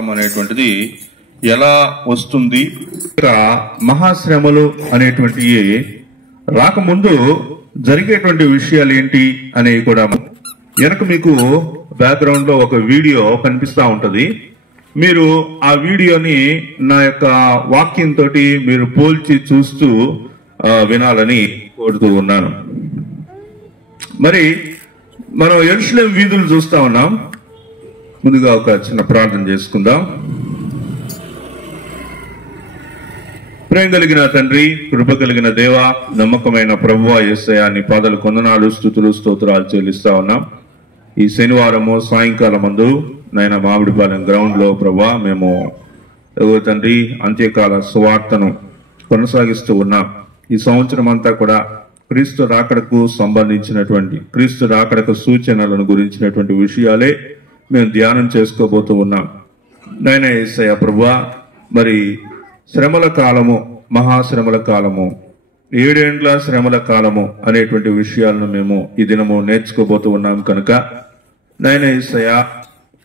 అనేటువంటిది ఎలా వస్తుంది? మహాశ్రమలు అనేటువంటి రాకముందు జరిగేటువంటి విషయాలు ఏంటి అనేవి కూడా వెనక మీకు బ్యాక్గ్రౌండ్ లో ఒక వీడియో కనిపిస్తా ఉంటది. మీరు ఆ వీడియోని నా యొక్క వాక్యంతో మీరు పోల్చి చూస్తూ వినాలని కోరుతూ ఉన్నాను. మరి మనం యెరూషలేము వీధులు చూస్తా ఉన్నాం. ముందుగా ఒక చిన్న ప్రార్థన చేసుకుందాం. ప్రేమ కలిగిన తండ్రి, కృప కలిగిన దేవ, నమ్మకమైన ప్రభువా యేసయ్య, నీ పాదాలు కొందనాలు, స్తుతులు, స్తోత్రాలు చెల్లిస్తా ఉన్నాం. ఈ శనివారము సాయంకాలం మందు నాయన మామిడిపాలెం గ్రౌండ్ లో ప్రభువా మేము తండ్రి అంత్యకాల సువార్తను కొనసాగిస్తూ ఉన్నాం. ఈ సంవత్సరం అంతా కూడా క్రీస్తు రాకడకు సంబంధించినటువంటి, క్రీస్తు రాకడకు సూచనలను గురించినటువంటి విషయాలే మేము ధ్యానం చేసుకోబోతూ ఉన్నాం. నాయన యేసయ్య ప్రభువా, మరి శ్రమల కాలము, మహాశ్రమల కాలము, 7 ఏండ్ల శ్రమల కాలము అనేటువంటి విషయాలను మేము ఈ దినము నేర్చుకోబోతూ ఉన్నాం కనుక నాయన యేసయ్య,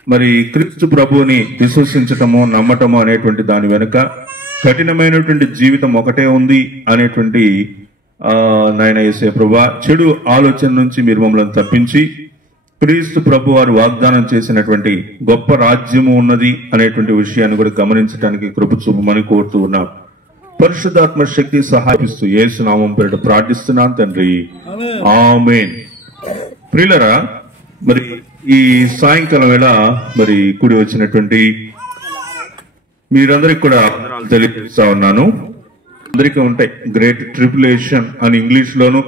మరి క్రీస్తు ప్రభువుని విశ్వసించటము, నమ్మటము అనేటువంటి దాని వెనుక కఠినమైనటువంటి జీవితం ఒకటే ఉంది అనేటువంటి నాయన యేసయ్య ప్రభువా, చెడు ఆలోచన నుంచి మీరు మమ్మల్ని తప్పించి క్రీస్తు ప్రభు వారు వాగ్దానం చేసినటువంటి గొప్ప రాజ్యము ఉన్నది అనేటువంటి విషయాన్ని కూడా గమనించడానికి కృప చూపమని కోరుతూ ఉన్నాం. పరిశుద్ధాత్మ శక్తి సహాయిస్తూ యేసు నామం పేరిట ప్రార్థిస్తున్నాను తండ్రి, ఆమేన్. ప్రియులరా, మరి ఈ సాయంకాలం వేళ మరి కూడి వచ్చినటువంటి మీరందరికి కూడా వందనాలు తెలియజేస్తా ఉన్నాను. అందరికీ ఉంటాయి. గ్రేట్ ట్రిబులేషన్ అని ఇంగ్లీష్ లోను,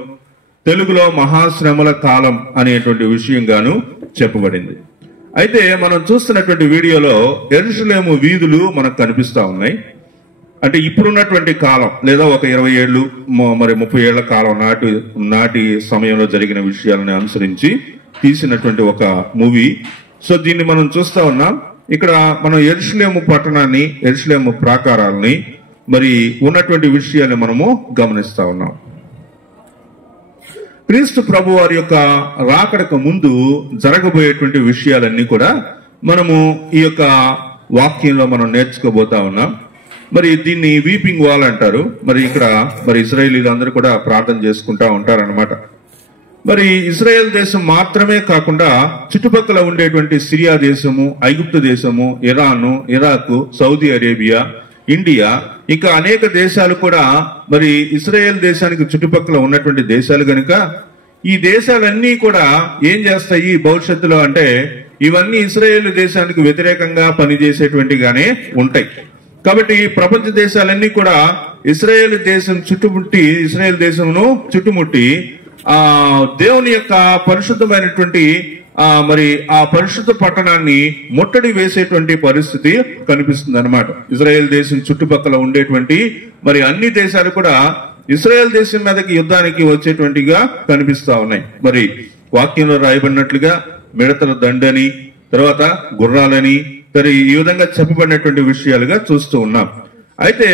తెలుగులో మహాశ్రమల కాలం అనేటువంటి విషయంగాను చెప్పబడింది. అయితే మనం చూస్తున్నటువంటి వీడియోలో యెరూషలేము వీధులు మనకు కనిపిస్తా ఉన్నాయి. అంటే ఇప్పుడున్నటువంటి కాలం లేదా ఒక 20 ఏళ్ళు మరి 30 ఏళ్ల కాలం నాటి సమయంలో జరిగిన విషయాలని అనుసరించి తీసినటువంటి ఒక మూవీ. సో దీన్ని మనం చూస్తా ఉన్నాం. ఇక్కడ మనం యెరూషలేము పట్టణాన్ని, యెరూషలేము ప్రాకారాలని, మరి ఉన్నటువంటి విషయాన్ని మనము గమనిస్తా ఉన్నాం. క్రీస్తు ప్రభు వారి యొక్క రాకడకు ముందు జరగబోయేటువంటి విషయాలన్నీ కూడా మనము ఈ యొక్క వాక్యంలో మనం నేర్చుకోబోతా ఉన్నాం. మరి దీన్ని వీపింగ్ వాల్ అంటారు. మరి ఇక్కడ మరి ఇశ్రాయేలీలు అందరూ కూడా ప్రార్థన చేసుకుంటా ఉంటారన్నమాట. మరి ఇశ్రాయేల్ దేశం మాత్రమే కాకుండా చుట్టుపక్కల ఉండేటువంటి సిరియా దేశము, ఐగుప్తు దేశము, Iran, Iraq, Saudi Arabia, India, ఇంకా అనేక దేశాలు కూడా మరి ఇశ్రాయేల్ దేశానికి చుట్టుపక్కల ఉన్నటువంటి దేశాలు గనుక ఈ దేశాలన్నీ కూడా ఏం చేస్తాయి భవిష్యత్తులో అంటే ఇవన్నీ ఇశ్రాయేల్ దేశానికి వ్యతిరేకంగా పనిచేసేటువంటిగానే ఉంటాయి. కాబట్టి ప్రపంచ దేశాలన్నీ కూడా ఇశ్రాయేల్ దేశం చుట్టుముట్టి, ఇశ్రాయేల్ దేశమును చుట్టుముట్టి దేవుని యొక్క పరిశుద్ధమైనటువంటి మరి ఆ పరిశుద్ధ పట్టణాన్ని ముట్టడి వేసేటువంటి పరిస్థితి కనిపిస్తుంది అనమాట. ఇజ్రాయెల్ దేశం చుట్టుపక్కల ఉండేటువంటి మరి అన్ని దేశాలు కూడా ఇజ్రాయెల్ దేశం మీదకి యుద్ధానికి వచ్చేటువంటిగా కనిపిస్తా ఉన్నాయి. మరి వాక్యంలో రాయబడినట్లుగా మిడతల దండని, తర్వాత గుర్రాలని, మరి ఈ విధంగా చెప్పబడినటువంటి విషయాలుగా చూస్తూ ఉన్నాం. అయితే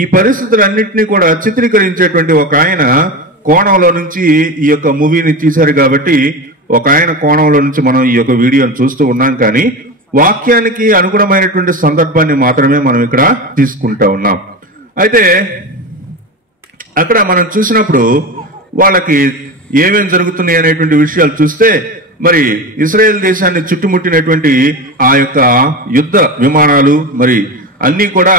ఈ పరిస్థితులన్నింటినీ కూడా చిత్రీకరించేటువంటి ఒక ఆయన కోణంలో నుంచి ఈ యొక్క మూవీని తీశారు. కాబట్టి ఒక ఆయన కోణంలో నుంచి మనం ఈ యొక్క వీడియోని చూస్తూ ఉన్నాం. కానీ వాక్యానికి అనుగుణమైనటువంటి సందర్భాన్ని మాత్రమే మనం ఇక్కడ తీసుకుంటా ఉన్నాం. అయితే అక్కడ మనం చూసినప్పుడు వాళ్ళకి ఏమేం జరుగుతున్నాయి అనేటువంటి విషయాలు చూస్తే, మరి ఇశ్రాయేల్ దేశాన్ని చుట్టుముట్టినటువంటి ఆ యొక్క యుద్ధ విమానాలు మరి అన్ని కూడా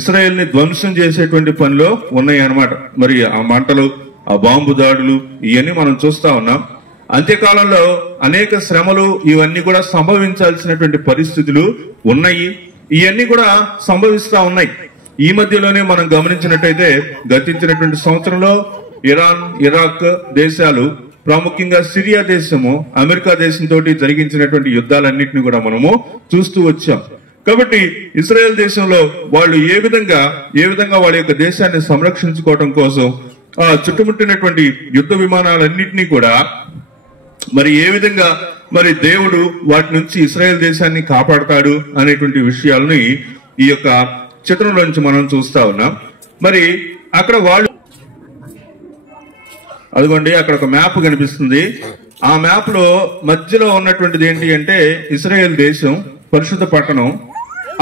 ఇశ్రాయేల్ ని ధ్వంసం చేసేటువంటి పనిలో ఉన్నాయి అన్నమాట. మరి ఆ మంటలు, ఆ బాంబు దాడులు, ఇవన్నీ మనం చూస్తా ఉన్నాం. అంత్యకాలంలో అనేక శ్రమలు ఇవన్నీ కూడా సంభవించాల్సినటువంటి పరిస్థితులు ఉన్నాయి. ఇవన్నీ కూడా సంభవిస్తా ఉన్నాయి. ఈ మధ్యలోనే మనం గమనించినట్టయితే గతించినటువంటి సంవత్సరంలో ఇరాన్, ఇరాక్ దేశాలు, ప్రాముఖ్యంగా సిరియా దేశము, అమెరికా దేశంతో జరిగించినటువంటి యుద్ధాలన్నింటినీ కూడా మనము చూస్తూ వచ్చాం. కాబట్టి ఇశ్రాయేల్ దేశంలో వాళ్ళు ఏ విధంగా వాళ్ళ యొక్క దేశాన్ని సంరక్షించుకోవడం కోసం ఆ చుట్టుముట్టినటువంటి యుద్ధ విమానాలన్నింటినీ కూడా మరి ఏ విధంగా మరి దేవుడు వాటి నుంచి ఇశ్రాయేల్ దేశాన్ని కాపాడతాడు అనేటువంటి విషయాలని ఈ యొక్క చిత్రంలో నుంచి మనం చూస్తా ఉన్నాం. మరి అక్కడ వాళ్ళు, అదిగోండి అక్కడ ఒక మ్యాప్ కనిపిస్తుంది. ఆ మ్యాప్ లో మధ్యలో ఉన్నటువంటిది ఏంటి అంటే ఇశ్రాయేల్ దేశం, పరిశుద్ధ పట్టణం.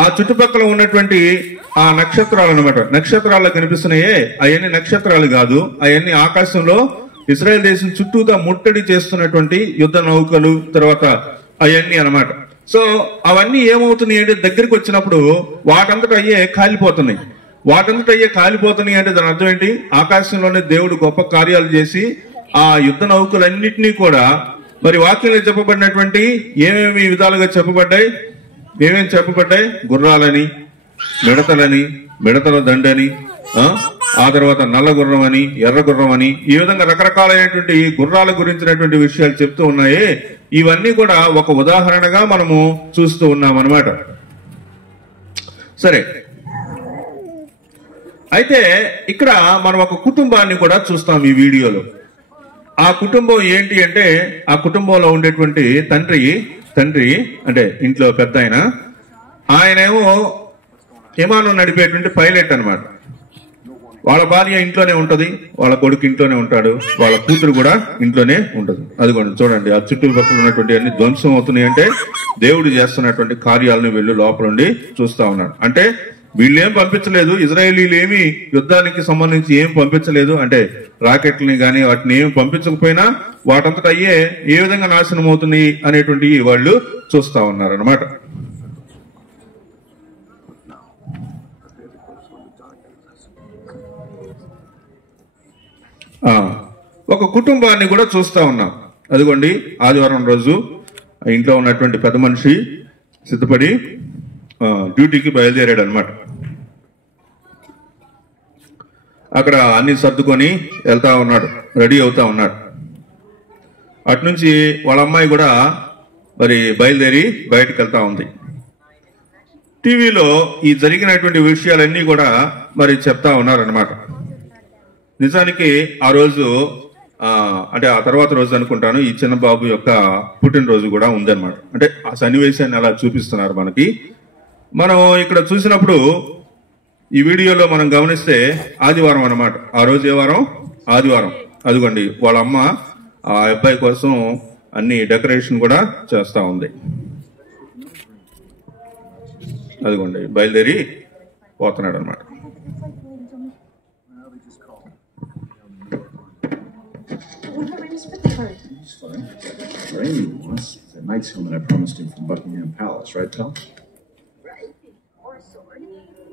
ఆ చుట్టుపక్కల ఉన్నటువంటి ఆ నక్షత్రాలు అన్నమాట, నక్షత్రాల్లో కనిపిస్తున్నాయే అవన్నీ నక్షత్రాలు కాదు, అవన్నీ ఆకాశంలో ఇశ్రాయేల్ దేశం చుట్టూతా ముట్టడి చేస్తున్నటువంటి యుద్ధ నౌకలు, తర్వాత అవన్నీ అన్నమాట. సో అవన్నీ ఏమవుతున్నాయి అంటే దగ్గరికి వచ్చినప్పుడు వాటంతట అయ్యే కాలిపోతున్నాయి. వాటంతట అయ్యే కాలిపోతున్నాయి అంటే దాని అర్థం ఏంటి? ఆకాశంలోనే దేవుడు గొప్ప కార్యాలు చేసి ఆ యుద్ధ నౌకలన్నింటినీ కూడా మరి వాక్యంలో చెప్పబడినటువంటి ఏమేమి విధాలుగా చెప్పబడ్డాయి, ఏమేమి చెప్పబడ్డాయి? గుర్రాలని, మిడతలని, మిడతల దండని, ఆ తర్వాత నల్ల గుర్రం అని, ఎర్ర గుర్రం అని, ఈ విధంగా రకరకాలైనటువంటి గుర్రాల గురించినటువంటి విషయాలు చెప్తూ ఉన్నాయి. ఇవన్నీ కూడా ఒక ఉదాహరణగా మనము చూస్తూ ఉన్నాం అన్నమాట. సరే, అయితే ఇక్కడ మనం ఒక కుటుంబాన్ని కూడా చూస్తాం ఈ వీడియోలో. ఆ కుటుంబం ఏంటి అంటే, ఆ కుటుంబంలో ఉండేటువంటి తండ్రి అంటే ఇంట్లో పెద్ద ఆయనేమో విమానం నడిపేటువంటి పైలట్ అన్నమాట. వాళ్ళ భార్య ఇంట్లోనే ఉంటది, వాళ్ళ కొడుకు ఇంట్లోనే ఉంటాడు, వాళ్ళ కూతురు కూడా ఇంట్లోనే ఉంటది. అదిగోండి చూడండి, ఆ చుట్టుపక్కల ఉన్నటువంటి అన్ని ధ్వంసం అవుతున్నాయి అంటే దేవుడు చేస్తున్నటువంటి కార్యాలను వీళ్ళు లోపల నుండి చూస్తా ఉన్నాడు. అంటే వీళ్ళేం పంపించలేదు, ఇజ్రాయేలీలు ఏమి యుద్ధానికి సంబంధించి ఏం పంపించలేదు, అంటే రాకెట్లని కానీ వాటిని ఏమి పంపించకపోయినా వాటంతట అయ్యే ఏ విధంగా నాశనం అవుతున్నాయి అనేటువంటి వాళ్ళు చూస్తా ఉన్నారు అన్నమాట. ఒక కుటుంబాన్ని కూడా చూస్తా ఉన్నాం. అదిగోండి, ఆదివారం రోజు ఇంట్లో ఉన్నటువంటి పెద్ద మనిషి సిద్ధపడి డ్యూటీకి బయలుదేరాడు అనమాట. అక్కడ అన్ని సర్దుకొని వెళ్తా ఉన్నాడు, రెడీ అవుతా ఉన్నాడు. అటునుంచి వాళ్ళ అమ్మాయి కూడా మరి బయలుదేరి బయటకు వెళ్తా ఉంది. టీవీలో ఈ జరిగినటువంటి విషయాలన్నీ కూడా మరి చెప్తా ఉన్నారనమాట. నిజానికి ఆ రోజు అంటే ఆ తర్వాత రోజు అనుకుంటాను ఈ చిన్న బాబు యొక్క పుట్టినరోజు కూడా ఉందన్నమాట. అంటే ఆ సన్నివేశాన్ని అలా చూపిస్తున్నారు మనకి. మనం ఇక్కడ చూసినప్పుడు ఈ వీడియోలో మనం గమనిస్తే ఆదివారం అన్నమాట. ఆ రోజు ఏ వారం? ఆదివారం. అదిగోండి, వాళ్ళ అమ్మ ఆ అబ్బాయి కోసం అన్ని డెకరేషన్ కూడా చేస్తా ఉంది. అదిగోండి, బయలుదేరి పోతున్నాడు అనమాట. Rainy wants the knight's helmet I promised him from Buckingham Palace, right, Tom? Right. Or a sword.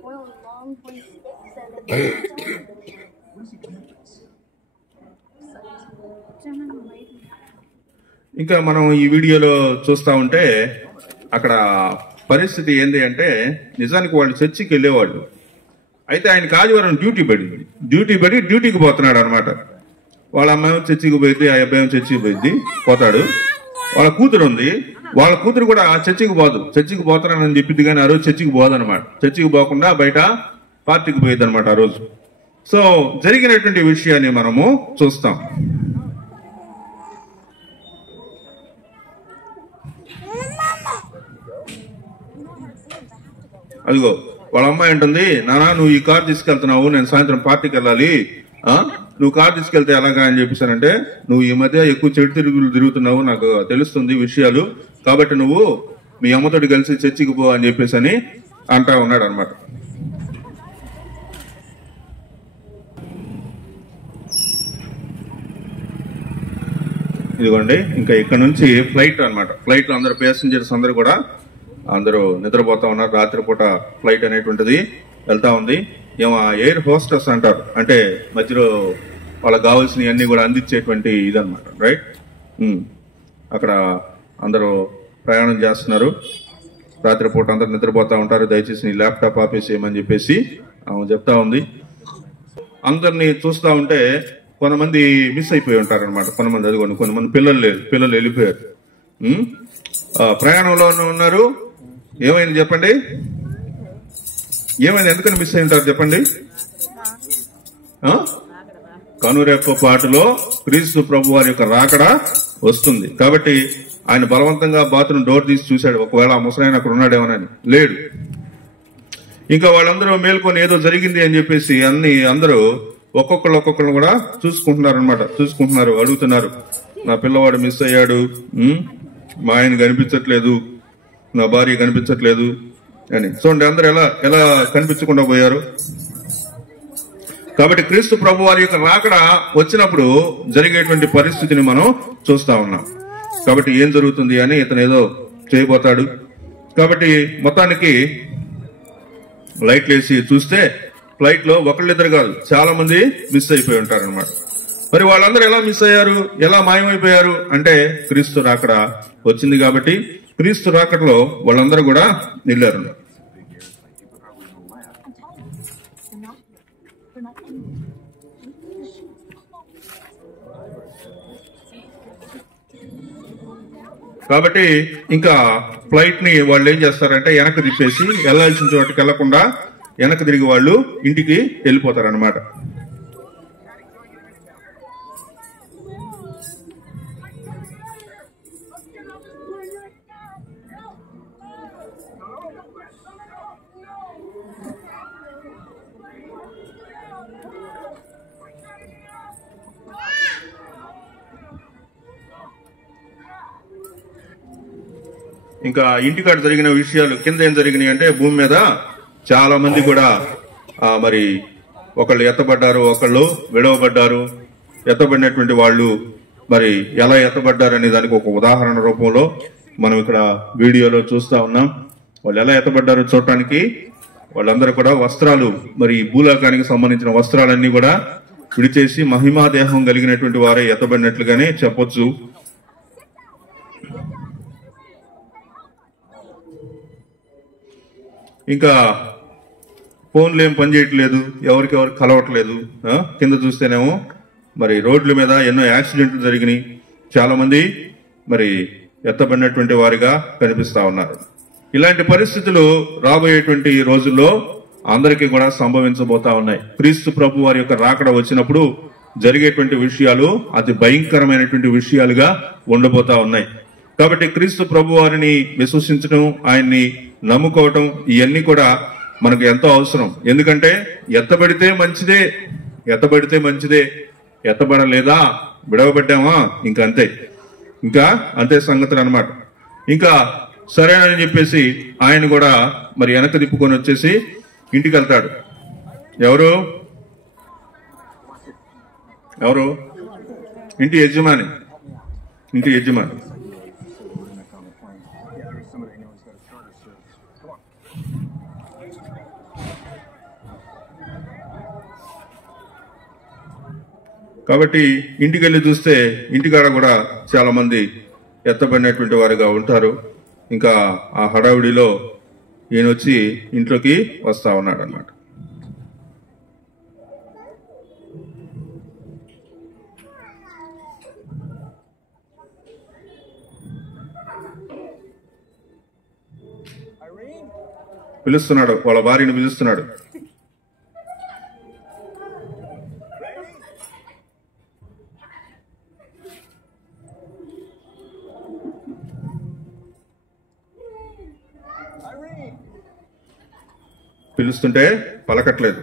Or a long pointy stick and ఇంకా మనం ఈ వీడియోలో చూస్తా ఉంటే అక్కడ పరిస్థితి ఏంది అంటే, నిజానికి వాళ్ళు చర్చికి వెళ్ళేవాళ్ళు. అయితే ఆయనకి ఆదివారం డ్యూటీ పడి డ్యూటీకి పోతున్నాడు అనమాట. వాళ్ళ అమ్మాయి చర్చికి పోయింది, ఆ అబ్బాయి చర్చికి పోతాడు. వాళ్ళ కూతురు ఉంది, వాళ్ళ కూతురు కూడా చర్చికి పోదు. చర్చికి పోతానని చెప్పింది కానీ ఆ రోజు చర్చికి పోదనమాట. చర్చికి పోకుండా బయట పార్టీకి పోయింది అనమాట ఆ రోజు. సో జరిగినటువంటి విషయాన్ని మనము చూస్తాం. అదిగో వాళ్ళ అమ్మాయి ఉంటుంది, నానా నువ్వు ఈ కార్ తీసుకెళ్తున్నావు, నేను సాయంత్రం పార్టీకి వెళ్ళాలి, నువ్వు కార్ తీసుకెళ్తే ఎలాగా అని చెప్పేసానంటే, నువ్వు ఈ మధ్య ఎక్కువ చెడు తిరుగుతున్నావు, నాకు తెలుస్తుంది విషయాలు, కాబట్టి నువ్వు మీ అమ్మతోటి కలిసి చర్చికి పో అని చెప్పేసి అని అంటా ఉన్నాడు అనమాట. ఇదిగోండి, ఇంకా ఇక్కడ నుంచి ఫ్లైట్ అనమాట. ఫ్లైట్ లో అందరు ప్యాసింజర్స్ అందరూ నిద్రపోతా ఉన్నారు. రాత్రిపూట ఫ్లైట్ అనేటువంటిది వెళ్తా ఉంది. ఏమో ఎయిర్ హోస్టెస్ అంటారు, అంటే మధ్యలో వాళ్ళకి కావాల్సినవి అన్ని కూడా అందించేటువంటి ఇదనమాట, రైట్. అక్కడ అందరూ ప్రయాణం చేస్తున్నారు. రాత్రిపూట అందరు నిద్రపోతా ఉంటారు. దయచేసి నీ ల్యాప్టాప్ ఆపేసేయమని చెప్పేసి ఆమె చెప్తా ఉంది. అందరినీ చూస్తూ ఉంటే కొంతమంది మిస్ అయిపోయి ఉంటారు అనమాట. కొంతమంది పిల్లలు వెళ్ళిపోయారు. ప్రయాణంలో ఉన్నారు. ఏమైంది చెప్పండి, ఏమైంది, ఎందుకని మిస్ అయి ఉంటారు చెప్పండి. కనురెప్ప పాటులో క్రీస్తు ప్రభు వారి యొక్క రాకడ వస్తుంది. కాబట్టి ఆయన బలవంతంగా బాత్రూమ్ డోర్ తీసి చూశాడు, ఒకవేళ ఆ ముసలాయన అక్కడ ఉన్నాడేమోనని. లేడు. ఇంకా వాళ్ళందరూ మేల్కొని ఏదో జరిగింది అని చెప్పేసి అందరూ ఒక్కొక్కళ్ళు కూడా చూసుకుంటున్నారు, అడుగుతున్నారు. నా పిల్లవాడు మిస్ అయ్యాడు, మా ఆయన కనిపించట్లేదు, నా భార్య కనిపించట్లేదు, అని చూడండి, అందరు ఎలా ఎలా కనిపించకుండా పోయారు. కాబట్టి క్రీస్తు ప్రభు వారి యొక్క రాకడ వచ్చినప్పుడు జరిగేటువంటి పరిస్థితిని మనం చూస్తా ఉన్నాం. కాబట్టి ఏం జరుగుతుంది అని ఇతను ఏదో చేయబోతాడు. కాబట్టి మొత్తానికి లైట్లు వేసి చూస్తే ఫ్లైట్ లో ఒకళ్ళిద్దరు కాదు, చాలా మంది మిస్ అయిపోయి ఉంటారనమాట. మరి వాళ్ళందరూ ఎలా మిస్ అయ్యారు, ఎలా మాయమైపోయారు అంటే క్రీస్తు రాకడ వచ్చింది కాబట్టి క్రీస్తు రాకడలో వాళ్ళందరూ కూడా వెళ్ళారు. కాబట్టి ఇంకా ఫ్లైట్ ని వాళ్ళు ఏం చేస్తారంటే వెనక్కి తిప్పేసి వెళ్లాల్సిన చోటుకి వెళ్లకుండా వెనక్కి తిరిగి వాళ్ళు ఇంటికి వెళ్ళిపోతారనమాట. ఇంకా ఇంటికాడ జరిగిన విషయాలు కింద ఏం జరిగినాయి అంటే భూమి మీద చాలా మంది కూడా మరి ఒకళ్ళు ఎత్తబడ్డారు, ఒకళ్ళు విడవబడ్డారు. ఎత్తబడినటువంటి వాళ్ళు మరి ఎలా ఎత్తబడ్డారు అనే దానికి ఒక ఉదాహరణ రూపంలో మనం ఇక్కడ వీడియోలో చూస్తా ఉన్నాం. వాళ్ళు ఎలా ఎత్తబడ్డారో చూడటానికి వాళ్ళందరూ కూడా వస్త్రాలు, మరి భూలోకానికి సంబంధించిన వస్త్రాలన్నీ కూడా విడిచేసి మహిమా దేహం కలిగినటువంటి వారే ఎత్తబడినట్లుగానే చెప్పొచ్చు. ఇంకా ఫోన్లు ఏం పనిచేయట్లేదు, ఎవరికెవరు కలవట్లేదు. కింద చూస్తేనేమో మరి రోడ్ల మీద ఎన్నో యాక్సిడెంట్లు జరిగినాయి, చాలా మంది మరి ఎత్తబడినటువంటి వారిగా కనిపిస్తా ఉన్నారు. ఇలాంటి పరిస్థితులు రాబోయేటువంటి రోజుల్లో అందరికీ కూడా సంభవించబోతా ఉన్నాయి. క్రీస్తు ప్రభు వారి యొక్క రాకడ వచ్చినప్పుడు జరిగేటువంటి విషయాలు అతి భయంకరమైనటువంటి విషయాలుగా ఉండబోతా ఉన్నాయి. కాబట్టి క్రీస్తు ప్రభు వారిని విశ్వసించడం, ఆయన్ని నమ్ముకోవటం ఇవన్నీ కూడా మనకు ఎంతో అవసరం. ఎందుకంటే ఎత్తబడితే మంచిదే, ఎత్తబడితే మంచిదే, ఎత్తబడలేదా విడవబడ్డామా ఇంకా అంతే సంగతులు అనమాట. ఇంకా సరేనని చెప్పేసి ఆయన కూడా మరి వెనక్కి తిప్పుకొని వచ్చేసి ఇంటికి వెళ్తాడు. ఎవరు ఇంటి యజమాని. కాబట్టి ఇంటికి వెళ్ళి చూస్తే ఇంటికాడ కూడా చాలా మంది ఎత్తబడినటువంటి వారుగా ఉంటారు. ఇంకా ఆ హడావుడిలో ఈయన వచ్చి ఇంట్లోకి వస్తా ఉన్నాడు అన్నమాట. పిలుస్తున్నాడు, వాళ్ళ భార్యను పిలుస్తున్నాడు. పిలుస్తుంటే పలకట్లేదు.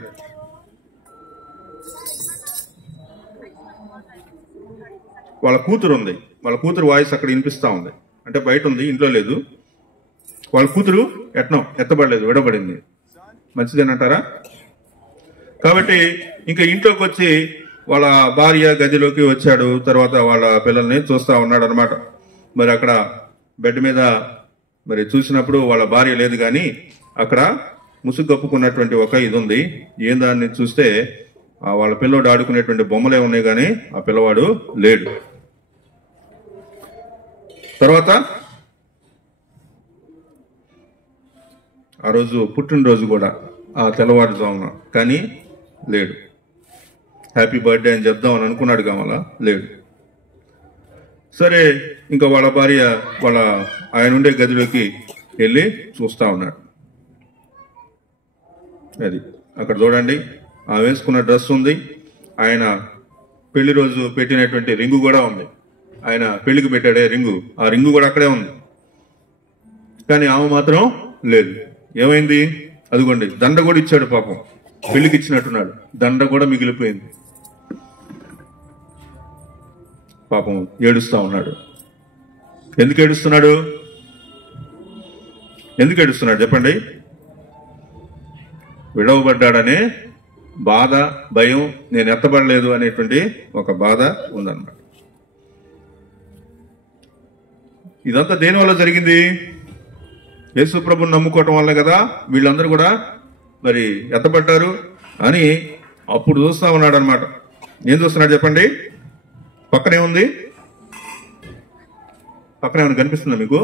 వాళ్ళ కూతురు ఉంది, వాళ్ళ కూతురు వాయిస్ అక్కడ వినిపిస్తా ఉంది. అంటే బయట ఉంది, ఇంట్లో లేదు. వాళ్ళ కూతురు ఎత్తబడలేదు, విడబడింది. మంచిదేనంటారా? కాబట్టి ఇంకా ఇంట్లోకి వచ్చి వాళ్ళ భార్య గదిలోకి వచ్చాడు. తర్వాత వాళ్ళ పిల్లల్ని చూస్తా ఉన్నాడు అనమాట. మరి అక్కడ బెడ్ మీద మరి చూసినప్పుడు వాళ్ళ భార్య లేదు, కానీ అక్కడ ముసుగు కప్పుకున్నటువంటి ఒక ఇది ఉంది. ఏం దాన్ని చూస్తే వాళ్ళ పిల్లోడు ఆడుకునేటువంటి బొమ్మలే ఉన్నాయి, కానీ ఆ పిల్లవాడు లేడు. తర్వాత ఆ రోజు పుట్టినరోజు కూడా ఆ తెల్లవారుజామున, కానీ లేడు. హ్యాపీ బర్త్డే అని చెప్దామని అనుకున్నాడు, కావాలా లేడు. సరే ఇంకా వాళ్ళ భార్య వాళ్ళ ఆయన ఉండే గదిలోకి వెళ్ళి చూస్తా ఉన్నాడు. అది అక్కడ చూడండి, ఆ వేసుకున్న డ్రెస్ ఉంది, ఆయన పెళ్లి రోజు పెట్టినటువంటి రింగు కూడా ఉంది. ఆయన పెళ్లికి పెట్టాడే రింగు, ఆ రింగు కూడా అక్కడే ఉంది. కానీ ఆమె మాత్రం లేదు. ఏమైంది? అదిగోండి, దండ కూడా ఇచ్చాడు పాపం, పెళ్లికి ఇచ్చినట్టున్నాడు, దండ కూడా మిగిలిపోయింది. పాపం ఏడుస్తా ఉన్నాడు. ఎందుకు ఏడుస్తున్నాడు చెప్పండి? విడవబడ్డాడనే బాధ, భయం, నేను ఎత్తబడలేదు అనేటువంటి ఒక బాధ ఉందన్నమాట. ఇదంతా దేని వల్ల జరిగింది? యేసు ప్రభుని నమ్ముకోవటం వల్ల కదా వీళ్ళందరూ కూడా మరి ఎత్తబడ్డారు అని అప్పుడు చూస్తా ఉన్నాడు అనమాట. ఏం చూస్తున్నాడు చెప్పండి? పక్కనే ఉంది, పక్కనే ఏమైనా కనిపిస్తుందా మీకు?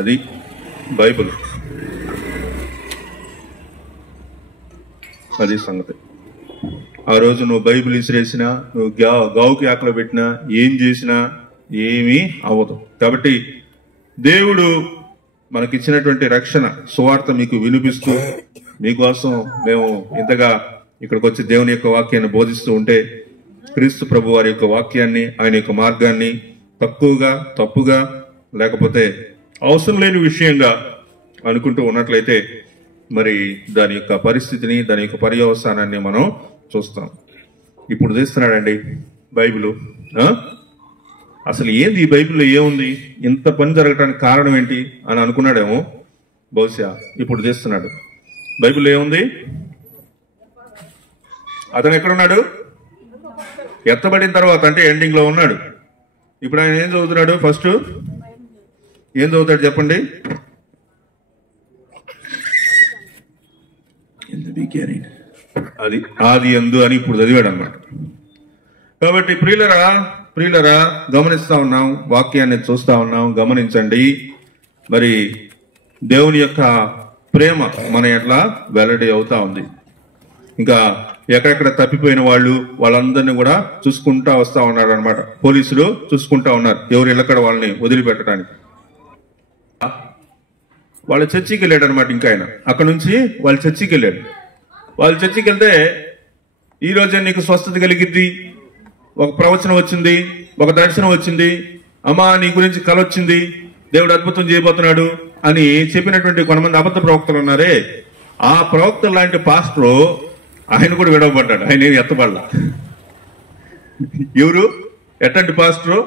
అది బైబిల్, అది సంగతి. ఆ రోజు నువ్వు బైబిల్ ఇసిరేసినా, నువ్వు గావుకి ఆకలి పెట్టినా, ఏం చేసినా ఏమీ అవ్వదు. కాబట్టి దేవుడు మనకిచ్చినటువంటి రక్షణ సువార్త మీకు వినిపిస్తూ, మీకోసం మేము ఇంతగా ఇక్కడికి వచ్చి దేవుని యొక్క వాక్యాన్ని బోధిస్తూ ఉంటే, క్రీస్తు ప్రభు వారి యొక్క వాక్యాన్ని, ఆయన యొక్క మార్గాన్ని తక్కువగా, తప్పుగా, లేకపోతే అవసరం లేని విషయంగా అనుకుంటూ ఉన్నట్లయితే మరి దాని యొక్క పరిస్థితిని, దాని యొక్క పర్యవసానాన్ని మనం చూస్తాం. ఇప్పుడు తీస్తున్నాడండి బైబిల్. అసలు ఏంది ఈ బైబిల్లో ఏముంది, ఇంత పని జరగటానికి కారణం ఏంటి అని అనుకున్నాడేమో బహుశా. ఇప్పుడు తీస్తున్నాడు. బైబిల్లో ఏముంది? అతను ఎక్కడున్నాడు? ఎత్తబడిన తర్వాత, అంటే ఎండింగ్ లో ఉన్నాడు. ఇప్పుడు ఆయన ఏం చదువుతున్నాడు? ఫస్ట్ ఏం చదువుతాడు చెప్పండి? అది ఆది యందు అని ఇప్పుడు చదివాడు అన్నమాట. కాబట్టి ప్రియులరా గమనిస్తా ఉన్నాం, వాక్యాన్ని చూస్తా ఉన్నాం. గమనించండి, మరి దేవుని యొక్క ప్రేమ మన ఎట్లా వెల్లడి అవుతా ఉంది. ఇంకా ఎక్కడెక్కడ తప్పిపోయిన వాళ్ళందరినీ కూడా చూసుకుంటా వస్తా ఉన్నాడు అనమాట. పోలీసులు చూసుకుంటా ఉన్నారు ఎవరు ఎక్కడ వాళ్ళని వదిలిపెట్టడానికి. వాళ్ళ చర్చికి వెళ్ళాడు అనమాట. ఇంకా ఆయన అక్కడ నుంచి వాళ్ళ చర్చికి వెళ్ళాడు. వాళ్ళ చర్చికి వెళ్తే, ఈ రోజే నీకు స్వస్థత కలిగిద్ది, ఒక ప్రవచనం వచ్చింది, ఒక దర్శనం వచ్చింది, అమ్మా నీ గురించి కల వచ్చింది, దేవుడు అద్భుతం చేయబోతున్నాడు అని చెప్పినటువంటి కొంతమంది అబద్ధ ప్రవక్తలు ఉన్నారే, ఆ ప్రవక్త లాంటి పాస్టరు ఆయన కూడా విడవబడ్డాడు. ఆయన ఏమి ఎత్తబడలా. ఎవరు? ఎట్లాంటి పాస్టరు?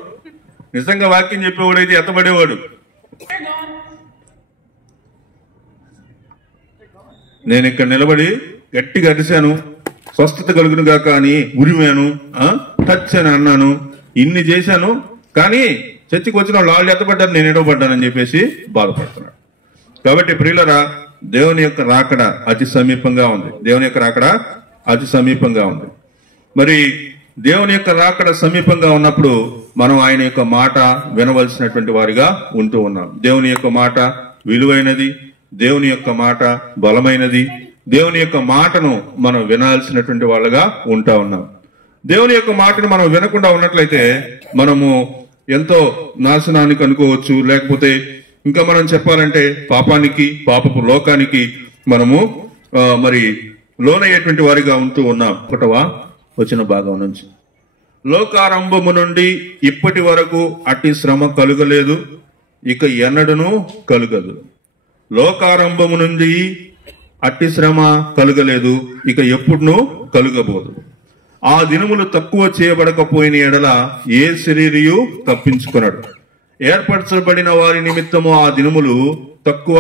నిజంగా వాక్యం చెప్పేవాడైతే ఎత్తబడేవాడు. నేను ఇక్కడ నిలబడి గట్టిగా అరిశాను, స్వస్థత కలుగును గాక అని ఉరిమాను, టచ్ అని అన్నాను, ఇన్ని చేశాను, కానీ చర్చికి వచ్చిన వాళ్ళు ఎత్తబడ్డారు, నేను ఎడవబడ్డానని చెప్పేసి బాధపడుతున్నాడు. కాబట్టి ప్రియులరా, దేవుని యొక్క రాకడ అతి సమీపంగా ఉంది. దేవుని యొక్క రాకడ అతి సమీపంగా ఉంది. మరి దేవుని యొక్క రాకడ సమీపంగా ఉన్నప్పుడు మనం ఆయన యొక్క మాట వినవలసినటువంటి వారిగా ఉంటూ ఉన్నాం. దేవుని యొక్క మాట విలువైనది, దేవుని యొక్క మాట బలమైనది, దేవుని యొక్క మాటను మనం వినాల్సినటువంటి వాళ్ళగా ఉంటా ఉన్నాం. దేవుని యొక్క మాటను మనం వినకుండా ఉన్నట్లయితే మనము ఎంతో నాశనానికి అనుకోవచ్చు, లేకపోతే ఇంకా మనం చెప్పాలంటే పాపానికి, పాపపు లోకానికి మనము మరి లోనయ్యేటువంటి వారిగా ఉంటూ ఉన్నాం. 1వ వచన భాగం నుంచి, లోకారంభము నుండి ఇప్పటి వరకు అట్టి శ్రమ కలుగలేదు, ఇక ఎన్నడూను కలుగదు. లోకారంభము నుండి అట్టి శ్రమ కలుగలేదు, ఇక ఎప్పుడునూ కలుగబోదు. ఆ దినములు తక్కువ చేయబడకపోయిన ఎడల ఏ శరీరియు తప్పించుకున్నాడు. ఏర్పరచబడిన వారి నిమిత్తము ఆ దినములు తక్కువ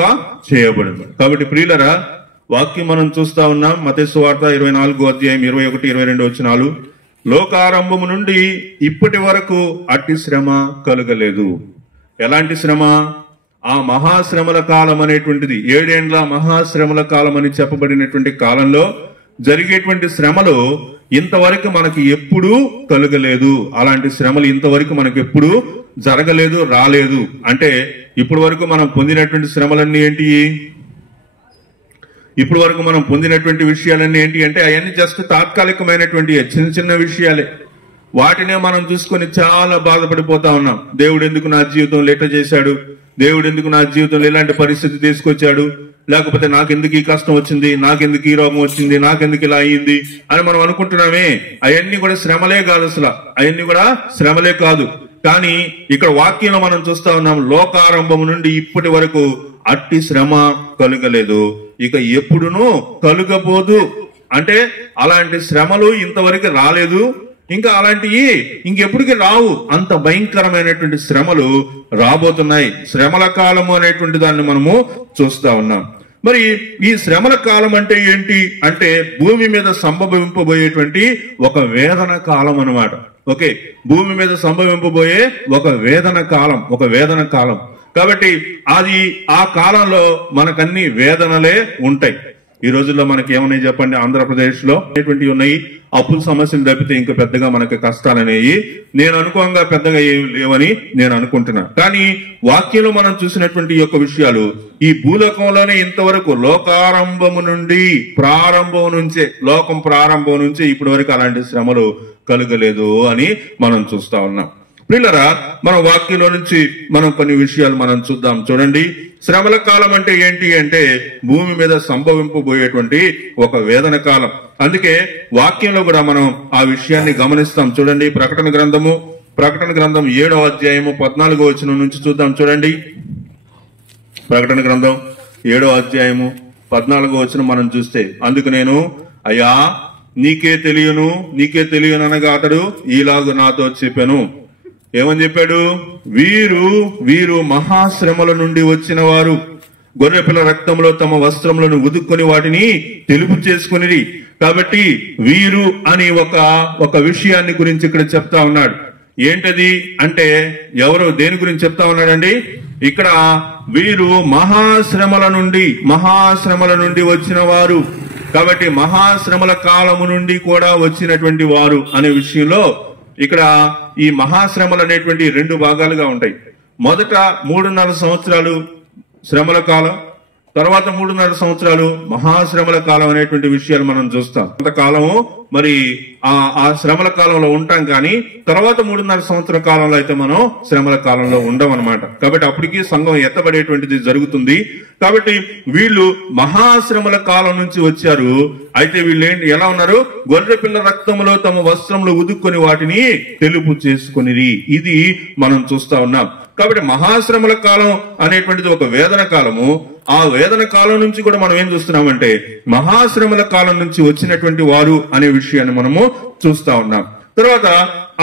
చేయబడింది. కాబట్టి ప్రియులరా, వాక్యం మనం చూస్తా ఉన్నాం. మత్తయి సువార్త 24వ అధ్యాయం 21, 22 వచనాలు. లోకారంభము నుండి ఇప్పటి వరకు అట్టి శ్రమ కలుగలేదు. ఎలాంటి శ్రమ? ఆ మహాశ్రమల కాలం అనేటువంటిది, 7 ఏండ్ల మహాశ్రమల కాలం అని చెప్పబడినటువంటి కాలంలో జరిగేటువంటి శ్రమలు ఇంతవరకు మనకి ఎప్పుడూ కలుగలేదు. అలాంటి శ్రమలు ఇంతవరకు మనకి ఎప్పుడు జరగలేదు, రాలేదు. అంటే ఇప్పటి వరకు మనం పొందినటువంటి శ్రమలన్నీ ఏంటి? ఇప్పటి వరకు మనం పొందినటువంటి విషయాలన్నీ ఏంటి అంటే అవన్నీ జస్ట్ తాత్కాలికమైనటువంటి చిన్న చిన్న విషయాలే. వాటినే మనం చూసుకొని చాలా బాధపడిపోతా ఉన్నాం. దేవుడు ఎందుకు నా జీవితంలో ఎట్లా చేశాడు, దేవుడు ఎందుకు నా జీవితంలో ఇలాంటి పరిస్థితి తీసుకొచ్చాడు, లేకపోతే నాకెందుకు ఈ కష్టం వచ్చింది, నాకెందుకు ఈ రోగం వచ్చింది, నాకెందుకు ఇలా అయ్యింది అని మనం అనుకుంటున్నామే. అవన్నీ కూడా శ్రమలే కాదు, అసలు అవన్నీ కూడా శ్రమలే కాదు. కానీ ఇక్కడ వాక్యంలో మనం చూస్తా ఉన్నాం, లోకారంభం నుండి ఇప్పటి వరకు అట్టి శ్రమ కలుగలేదు, ఇక ఎప్పుడునూ కలుగబోదు. అంటే అలాంటి శ్రమలు ఇంతవరకు రాలేదు, ఇంకా అలాంటివి ఇంకెప్పటికీ రావు. అంత భయంకరమైనటువంటి శ్రమలు రాబోతున్నాయి. శ్రమల కాలము అనేటువంటి దాన్ని మనము చూస్తా ఉన్నాం. మరి ఈ శ్రమల కాలం అంటే ఏంటి అంటే భూమి మీద సంభవింపబోయేటువంటి ఒక వేదన కాలం అన్నమాట. ఓకే, భూమి మీద సంభవింపబోయే ఒక వేదన కాలం. కాబట్టి అది ఆ కాలంలో మనకన్ని వేదనలే ఉంటాయి. ఈ రోజుల్లో మనకి ఏమన్నాయి చెప్పండి? ఆంధ్రప్రదేశ్ లో ఎటువంటివి ఉన్నాయి? అప్పుల సమస్యలు తప్పితే ఇంకా పెద్దగా మనకి కష్టాలు అనేవి నేను అనుకోంగా పెద్దగా ఏమి లేవని నేను అనుకుంటున్నా. కానీ వాక్యంలో మనం చూసినటువంటి యొక్క విషయాలు ఈ భూలోకంలోనే ఇంతవరకు లోకం ప్రారంభం నుంచే ఇప్పటి వరకు అలాంటి శ్రమలు కలగలేదు అని మనం చూస్తా ఉన్నాం. ప్రియులారా, మన వాక్యంలో నుంచి మనం కొన్ని విషయాలు మనం చూద్దాం. చూడండి, శ్రమల కాలం అంటే ఏంటి అంటే భూమి మీద సంభవింపబోయేటువంటి ఒక వేదన కాలం. అందుకే వాక్యంలో కూడా మనం ఆ విషయాన్ని గమనిస్తాం. చూడండి, ప్రకటన గ్రంథం 7వ అధ్యాయము 14వ వచనం నుంచి చూద్దాం. చూడండి, ప్రకటన గ్రంథం 7వ అధ్యాయము 14వ వచనం మనం చూస్తే, అందుకు నేను అయ్యా నీకే తెలియను అనగా అతడు ఈలాగు నాతో చెప్పాను. ఏమని చెప్పాడు? వీరు మహాశ్రమల నుండి వచ్చిన వారు, గొర్రెపిల్ల రక్తంలో తమ వస్త్రములను ఉదుక్కొని వాటిని తెలుపు చేసుకుని. కాబట్టి వీరు అని ఒక విషయాన్ని గురించి ఇక్కడ చెప్తా ఉన్నాడు. ఏంటది అంటే ఎవరు దేని గురించి చెప్తా ఉన్నాడండి? ఇక్కడ వీరు మహాశ్రమల నుండి వచ్చిన వారు. కాబట్టి మహాశ్రమల కాలము నుండి కూడా వచ్చినటువంటి వారు అనే విషయంలో ఇక్కడ ఈ మహాశ్రమలు అనేటువంటి 2 భాగాలుగా ఉంటాయి. మొదట 3.5 సంవత్సరాలు శ్రమల కాలం, తర్వాత 3.5 సంవత్సరాలు మహాశ్రమల కాలం అనేటువంటి విషయాలు మనం చూస్తాం. కొంతకాలము మరి ఆ శ్రమల కాలంలో ఉంటాం, కానీ తర్వాత 3.5 సంవత్సరాల కాలంలో అయితే మనం శ్రమల కాలంలో ఉండం అనమాట. కాబట్టి అప్పటికి సంఘం ఎత్తబడేటువంటిది జరుగుతుంది. కాబట్టి వీళ్ళు మహాశ్రమల కాలం నుంచి వచ్చారు. అయితే వీళ్ళు ఎలా ఉన్నారు? గొర్రెపిల్ల రక్తంలో తమ వస్త్రములు ఉదుక్కొని వాటిని తెలుపు చేసుకుని. ఇది మనం చూస్తా ఉన్నాం. కాబట్టి మహాశ్రమల కాలం అనేటువంటిది ఒక వేదన కాలము. ఆ వేదన కాలం నుంచి కూడా మనం ఏం చూస్తున్నామంటే మహాశ్రమల కాలం నుంచి వచ్చినటువంటి వారు అనే విషయాన్ని మనము చూస్తా ఉన్నాం. తర్వాత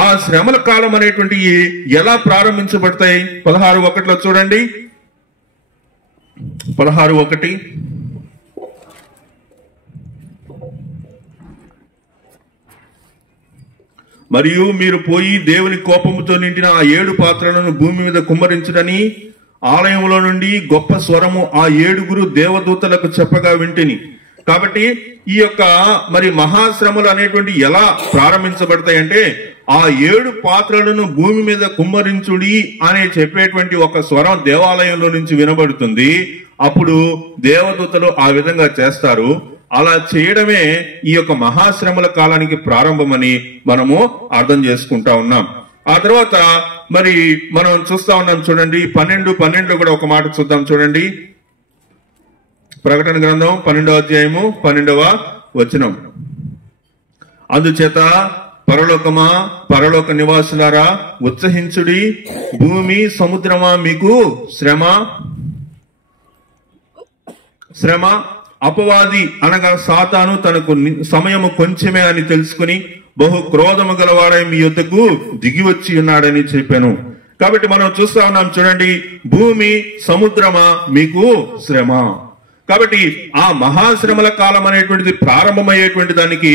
ఆ శ్రమల కాలం అనేటువంటి ఎలా ప్రారంభించబడతాయి? 16:1 చూడండి. 16:1 మరియు మీరు పోయి దేవుని కోపముతో నిండిన ఆ 7 పాత్రలను భూమి మీద కుమ్మరించుడని ఆలయంలో నుండి గొప్ప స్వరము ఆ 7 దేవదూతలకు చెప్పగా వింటిని. కాబట్టి ఈ యొక్క మరి మహాశ్రమలు అనేటువంటి ఎలా ప్రారంభించబడతాయి అంటే ఆ 7 పాత్రలను భూమి మీద కుమ్మరించుడి అనే చెప్పేటువంటి ఒక స్వరం దేవాలయంలో నుంచి వినబడుతుంది. అప్పుడు దేవదూతలు ఆ విధంగా చేస్తారు. అలా చేయడమే ఈ యొక్క మహాశ్రమల కాలానికి ప్రారంభమని మనము అర్థం చేసుకుంటా ఉన్నాం. ఆ తర్వాత మరి మనం చూస్తా ఉన్నాం. చూడండి, 12 కూడా ఒక మాట చూద్దాం. చూడండి, ప్రకటన గ్రంథం 12వ అధ్యాయము 12వ వచనం. అందుచేత పరలోకమా, పరలోక నివాసులారా ఉత్సహించుడి, భూమి సముద్రమా మీకు శ్రమ. అపవాది అనగా సాతాను తనకు సమయము కొంచెమే అని తెలుసుకుని బహు క్రోధము గలవాడై మీ యొద్దకు దిగి వచ్చి ఉన్నాడని చెప్పాను. కాబట్టి మనం చూస్తా ఉన్నాం. చూడండి, భూమి సముద్రమా మీకు శ్రమ. కాబట్టి ఆ మహాశ్రమల కాలం అనేటువంటిది ప్రారంభమయ్యేటువంటి దానికి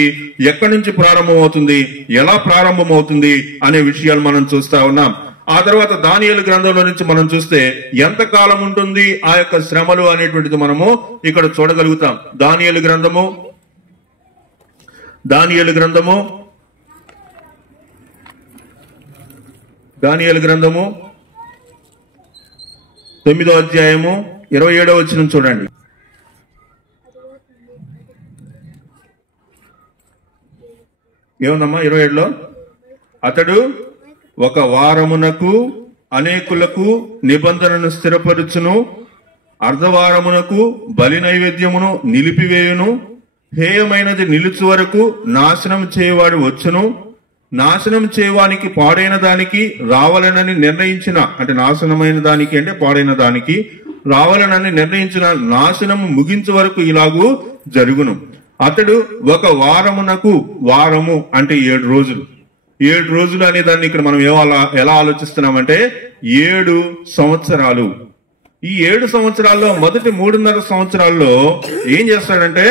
ఎక్కడి నుంచి ప్రారంభం అవుతుంది, ఎలా ప్రారంభం అవుతుంది అనే విషయాలు మనం చూస్తా ఉన్నాం. ఆ తర్వాత దానియేలు గ్రంథంలో నుంచి మనం చూస్తే ఎంత కాలం ఉంటుంది ఆ యొక్క శ్రమలు అనేటువంటిది మనము ఇక్కడ చూడగలుగుతాం. దానియేలు గ్రంథము 9వ అధ్యాయము 27వ వచనం చూడండి. ఏముందమ్మా 27లో? అతడు 1 వారమునకు అనేకులకు నిబంధనను స్థిరపరచును, అర్ధవారమునకు బలి నైవేద్యమును నిలిపివేయును, హేయమైనది నిలుచు వరకు నాశనం చేయవాడు వచ్చును, నాశనం చేయవానికి పాడైన దానికి రావాలనని నిర్ణయించిన, అంటే నాశనమైన దానికి అంటే పాడైన దానికి రావాలనని నిర్ణయించిన నాశనము ముగించే వరకు ఇలాగూ జరుగును. అతడు 1 వారమునకు, వారము అంటే 7 రోజులు, 7 రోజులు అనే దాన్ని ఇక్కడ మనం ఎలా ఆలోచిస్తున్నామంటే 7 సంవత్సరాలు. ఈ 7 సంవత్సరాల్లో మొదటి 3.5 సంవత్సరాల్లో ఏం చేస్తాడంటే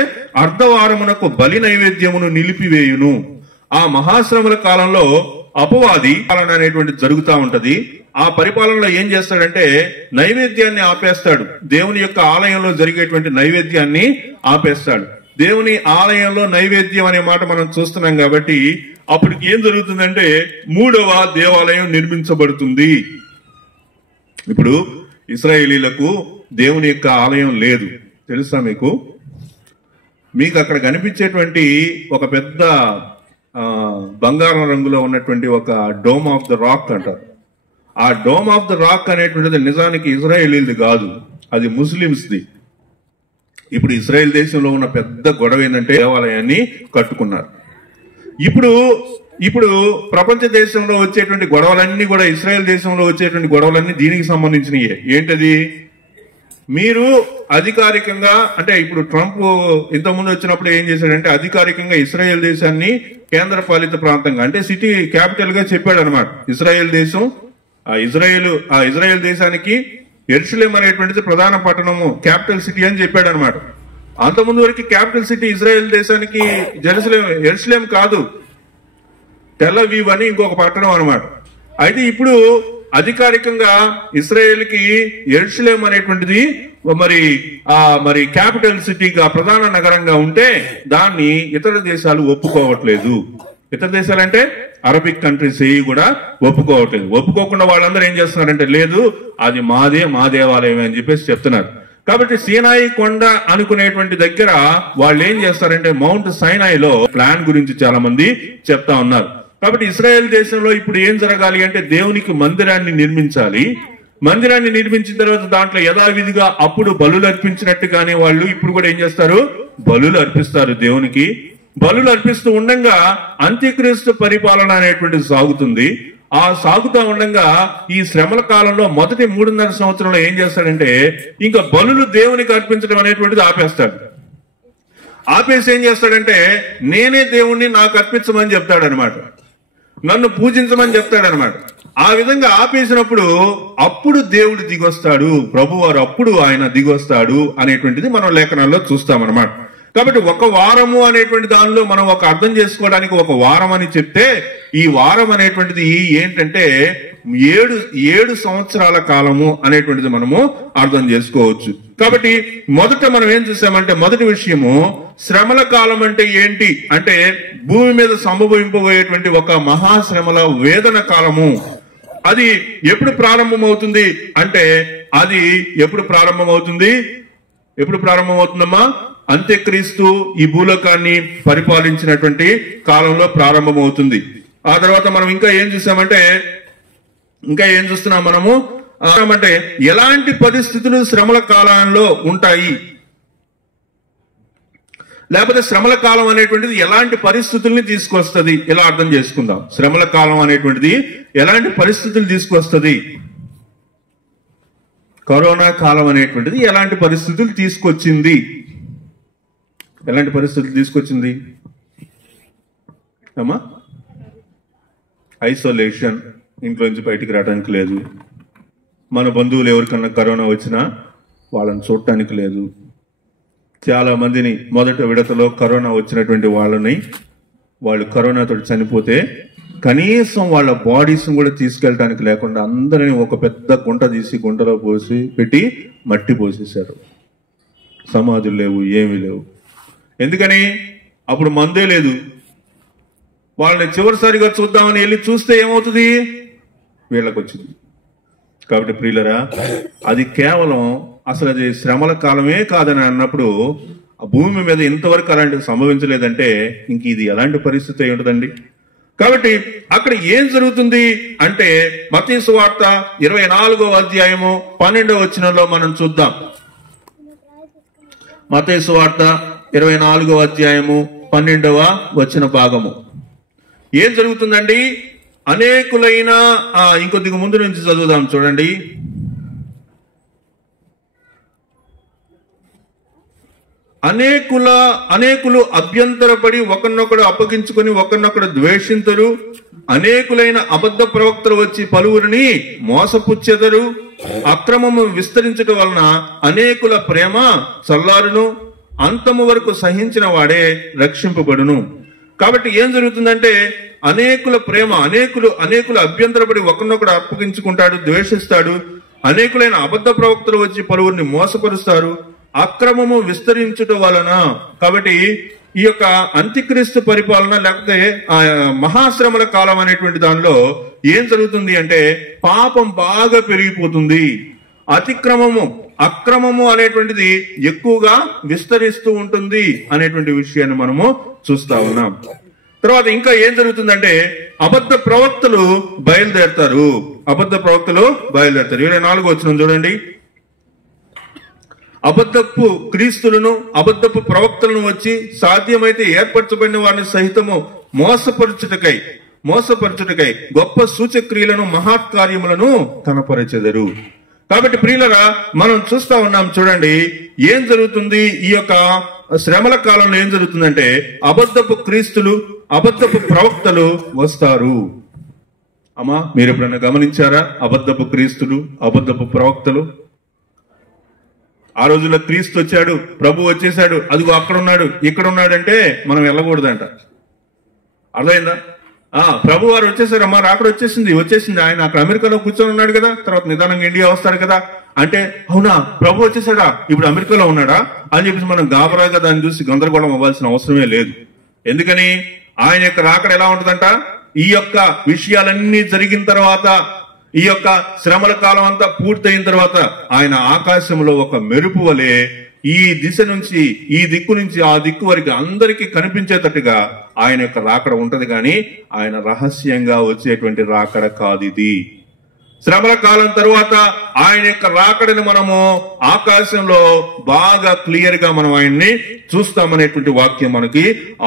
అర్ధవారమునకు బలి నైవేద్యమును నిలిపివేయును. ఆ మహాశ్రమల కాలంలో అపవాది పాలన అనేటువంటి జరుగుతూ ఉంటది. ఆ పరిపాలనలో ఏం చేస్తాడంటే నైవేద్యాన్ని ఆపేస్తాడు. దేవుని యొక్క ఆలయంలో జరిగేటువంటి నైవేద్యాన్ని ఆపేస్తాడు. దేవుని ఆలయంలో నైవేద్యం అనే మాట మనం చూస్తున్నాం కాబట్టి అప్పటికి ఏం జరుగుతుందంటే 3వ దేవాలయం నిర్మించబడుతుంది. ఇప్పుడు ఇశ్రాయేలీలకు దేవుని యొక్క ఆలయం లేదు, తెలుసా మీకు? మీకు అక్కడ కనిపించేటువంటి ఒక పెద్ద బంగారం రంగులో ఉన్నటువంటి ఒక డోమ్ ఆఫ్ ద రాక్ అంటారు. ఆ డోమ్ ఆఫ్ ద రాక్ అనేటువంటిది నిజానికి ఇజ్రాయేలీది కాదు, అది ముస్లిమ్స్ది. ఇప్పుడు ఇజ్రాయెల్ దేశంలో ఉన్న పెద్ద గొడవ ఏంటంటే దేవాలయాన్ని కట్టుకున్నారు. ఇప్పుడు ప్రపంచ దేశంలో వచ్చేటువంటి గొడవలన్నీ కూడా ఇజ్రాయెల్ దేశంలో వచ్చేటువంటి గొడవలన్నీ దీనికి సంబంధించినయే. ఏంటది? మీరు అధికారికంగా అంటే ఇప్పుడు ట్రంప్ ఇంతకుముందు వచ్చినప్పుడు ఏం చేశాడంటే అధికారికంగా ఇజ్రాయెల్ దేశాన్ని కేంద్ర పాలిత ప్రాంతంగా అంటే సిటీ క్యాపిటల్ గా చెప్పాడు అనమాట. ఇజ్రాయెల్ దేశం ఇజ్రాయెల్ దేశానికి యెరూషలేం అనేటువంటిది ప్రధాన పట్టణము, క్యాపిటల్ సిటీ అని చెప్పాడు అనమాట. అంతకుముందు వరకు క్యాపిటల్ సిటీ ఇజ్రాయెల్ దేశానికి యెరూషలేం కాదు, టెల్ అవీవ్ అని ఇంకొక పట్టణం అనమాట. అయితే ఇప్పుడు అధికారికంగా ఇజ్రాయెల్ కి యెరూషలేం అనేటువంటిది మరి క్యాపిటల్ సిటీగా ప్రధాన నగరంగా ఉంటే దాన్ని ఇతర దేశాలు ఒప్పుకోవట్లేదు. ఇతర దేశాలంటే అరబిక్ కంట్రీస్ ఏవి కూడా ఒప్పుకోవట్లేదు. ఒప్పుకోకుండా వాళ్ళందరూ ఏం చేస్తున్నారంటే లేదు అది మా దేవాలయం అని చెప్పేసి చెప్తున్నారు. కాబట్టి సీనాయి కొండ అనుకునేటువంటి దగ్గర వాళ్ళు ఏం చేస్తారంటే మౌంట్ సైనాయిలో ప్లాన్ గురించి చాలా మంది చెప్తా ఉన్నారు. కాబట్టి ఇజ్రాయెల్ దేశంలో ఇప్పుడు ఏం జరగాలి అంటే దేవునికి మందిరాన్ని నిర్మించాలి. మందిరాన్ని నిర్మించిన తర్వాత దాంట్లో యథావిధిగా అప్పుడు బలులు అర్పించినట్టుగానే వాళ్ళు ఇప్పుడు కూడా ఏం చేస్తారు, బలులు అర్పిస్తారు దేవునికి. బలులు అర్పిస్తూ ఉండగా అంత్యక్రీస్తు పరిపాలన అనేటువంటిది సాగుతుంది. ఆ సాగుతూ ఉండగా ఈ శ్రమల కాలంలో మొదటి 3.5 సంవత్సరంలో ఏం చేస్తాడంటే ఇంకా బలులు దేవునికి అర్పించడం అనేటువంటిది ఆపేస్తాడు. ఆపేసి ఏం చేస్తాడంటే నేనే దేవుణ్ణి నాకు అర్పించమని చెప్తాడనమాట, నన్ను పూజించమని చెప్తాడనమాట. ఆ విధంగా ఆపేసినప్పుడు అప్పుడు దేవుడు దిగొస్తాడు, ప్రభువారు అప్పుడు ఆయన దిగొస్తాడు అనేటువంటిది మనం లేఖనాల్లో చూస్తామన్నమాట. కాబట్టి ఒక వారము అనేటువంటి దానిలో మనం ఒక అర్థం చేసుకోవడానికి ఒక వారం అని చెప్తే ఈ వారం అనేటువంటిది ఏంటంటే 7 సంవత్సరాల కాలము అనేటువంటిది మనము అర్థం చేసుకోవచ్చు. కాబట్టి మొదట మనం ఏం చూసామంటే మొదటి విషయము శ్రమల కాలం అంటే ఏంటి అంటే భూమి మీద సంభవింపబోయేటువంటి ఒక మహాశ్రమల వేదన కాలము. అది ఎప్పుడు ప్రారంభమవుతుంది అంటే అది ఎప్పుడు ప్రారంభమవుతుందమ్మా? అంత్యక్రీస్తు ఈ భూలోకాన్ని పరిపాలించినటువంటి కాలంలో ప్రారంభమవుతుంది. ఆ తర్వాత మనం ఇంకా ఏం చూస్తున్నాం మనము అంటే ఎలాంటి పరిస్థితులు శ్రమల కాలంలో ఉంటాయి, లేకపోతే శ్రమల కాలం అనేటువంటిది ఎలాంటి పరిస్థితుల్ని తీసుకొస్తుంది, ఇలా అర్థం చేసుకుందాం. శ్రమల కాలం అనేటువంటిది ఎలాంటి పరిస్థితులు తీసుకొస్తుంది, కరోనా కాలం అనేటువంటిది ఎలాంటి పరిస్థితులు తీసుకొచ్చింది అమ్మా? ఐసోలేషన్, ఇంట్లోంచి బయటికి రావడానికి లేదు. మన బంధువులు ఎవరికన్నా కరోనా వచ్చినా వాళ్ళని చూడటానికి లేదు. చాలా మందిని మొదటి విడతలో కరోనా వచ్చినటువంటి వాళ్ళు కరోనాతో చనిపోతే కనీసం వాళ్ళ బాడీస్ కూడా తీసుకెళ్ళటానికి లేకుండా అందరినీ ఒక పెద్ద గుంట తీసి గుంటలో పెట్టి మట్టి పోసేశారు. సమాధులు లేవు, ఏమీ లేవు. ఎందుకని? అప్పుడు మందే లేదు. వాళ్ళని చివరిసారిగా చూద్దామని వెళ్ళి చూస్తే ఏమవుతుంది, వీళ్ళకి వచ్చింది. కాబట్టి ప్రియులరా, అది కేవలం అసలు అది శ్రమల కాలమే కాదని అన్నప్పుడు ఆ భూమి మీద ఇంతవరకు అలాంటివి సంభవించలేదంటే ఇంక ఇది ఎలాంటి పరిస్థితి అయి ఉంటుందండి. కాబట్టి అక్కడ ఏం జరుగుతుంది అంటే మత్తయి సువార్త 24వ అధ్యాయము 12వ వచనంలో మనం చూద్దాం. మత్తయి సువార్త 24వ అధ్యాయము 12వ వచన భాగము. ఏం జరుగుతుందండి? అనేకులైన ఇంకొద్దిగా ముందు నుంచి చదువుదాం చూడండి. అనేకులు అభ్యంతరపడి ఒకరినొకడు అప్పగించుకొని ఒకరినొకడు ద్వేషింతురు. అనేకులైన అబద్ధ ప్రవక్తలు వచ్చి పలువురిని మోసపుచ్చెదరు. అక్రమము విస్తరించడం వలన అనేకుల ప్రేమ చల్లారును. అంతము వరకు సహించిన వాడే రక్షింపబడును. కాబట్టి ఏం జరుగుతుందంటే అనేకుల ప్రేమ, అనేకులు అభ్యంతరపడి ఒకరినొకడు అప్పగించుకుంటాడు, ద్వేషిస్తాడు. అనేకులైన అబద్ధ ప్రవక్తలు వచ్చి పలువురిని మోసపరుస్తారు. అక్రమము విస్తరించడం వలన. కాబట్టి ఈ యొక్క అంత్యక్రీస్తు పరిపాలన లేకపోతే మహాశ్రమల కాలం అనేటువంటి దానిలో ఏం జరుగుతుంది అంటే పాపం బాగా పెరిగిపోతుంది. అక్రమము అనేటువంటిది ఎక్కువగా విస్తరిస్తూ ఉంటుంది అనేటువంటి విషయాన్ని మనము చూస్తా ఉన్నాం. తర్వాత ఇంకా ఏం జరుగుతుందంటే అబద్ధ ప్రవక్తలు బయలుదేరతారు. 24వ వచనం చూడండి. అబద్ధపు క్రీస్తులను అబద్ధపు ప్రవక్తలను వచ్చి సాధ్యమైతే ఏర్పరచబడిన వారిని సహితము మోసపరచుటకై గొప్ప సూచక్రియలను మహత్కార్యములను కనపరచెదరు. కాబట్టి ప్రియులరా, మనం చూస్తా ఉన్నాం. చూడండి ఏం జరుగుతుంది. ఈ యొక్క శ్రమల కాలంలో ఏం జరుగుతుందంటే అబద్ధపు క్రీస్తులు, అబద్ధపు ప్రవక్తలు వస్తారు. అమ్మా, మీరు ఎప్పుడైనా గమనించారా? అబద్ధపు క్రీస్తులు, అబద్ధపు ప్రవక్తలు. ఆ రోజుల్లో క్రీస్తు వచ్చాడు, ప్రభు వచ్చేసాడు, అదిగో అక్కడ ఉన్నాడు, ఇక్కడ ఉన్నాడంటే మనం వెళ్ళకూడదంట. అర్థమైందా? ప్రభు వారు వచ్చేసారమ్మా, అక్కడ వచ్చేసింది. ఆయన అక్కడ అమెరికాలో కూర్చొని ఉన్నాడు కదా, తర్వాత నిదానంగా ఇండియా వస్తాడు కదా అంటే, అవునా ప్రభు వచ్చేసాడా, ఇప్పుడు అమెరికాలో ఉన్నాడా అని చెప్పేసి మనం గాబరాగా దాన్ని చూసి గందరగోళం అవ్వాల్సిన అవసరమే లేదు. ఎందుకని ఆయన యొక్క రాకడ ఎలా ఉంటుందంట, ఈ యొక్క విషయాలన్నీ జరిగిన తర్వాత, ఈ యొక్క శ్రమల కాలం అంతా పూర్తయిన తర్వాత ఆయన ఆకాశంలో ఒక మెరుపు వలె ఈ దిశ నుంచి, ఈ దిక్కు నుంచి ఆ దిక్కు వరకు అందరికీ కనిపించేటట్టుగా ఆయన యొక్క రాకడ ఉంటది. కానీ ఆయన రహస్యంగా వచ్చేటువంటి రాకడ కాదు ఇది. శ్రమల కాలం తరువాత ఆయన యొక్క రాకడని మనము ఆకాశంలో బాగా క్లియర్ గా మనం ఆయన్ని చూస్తామనేటువంటి వాక్యం మనకి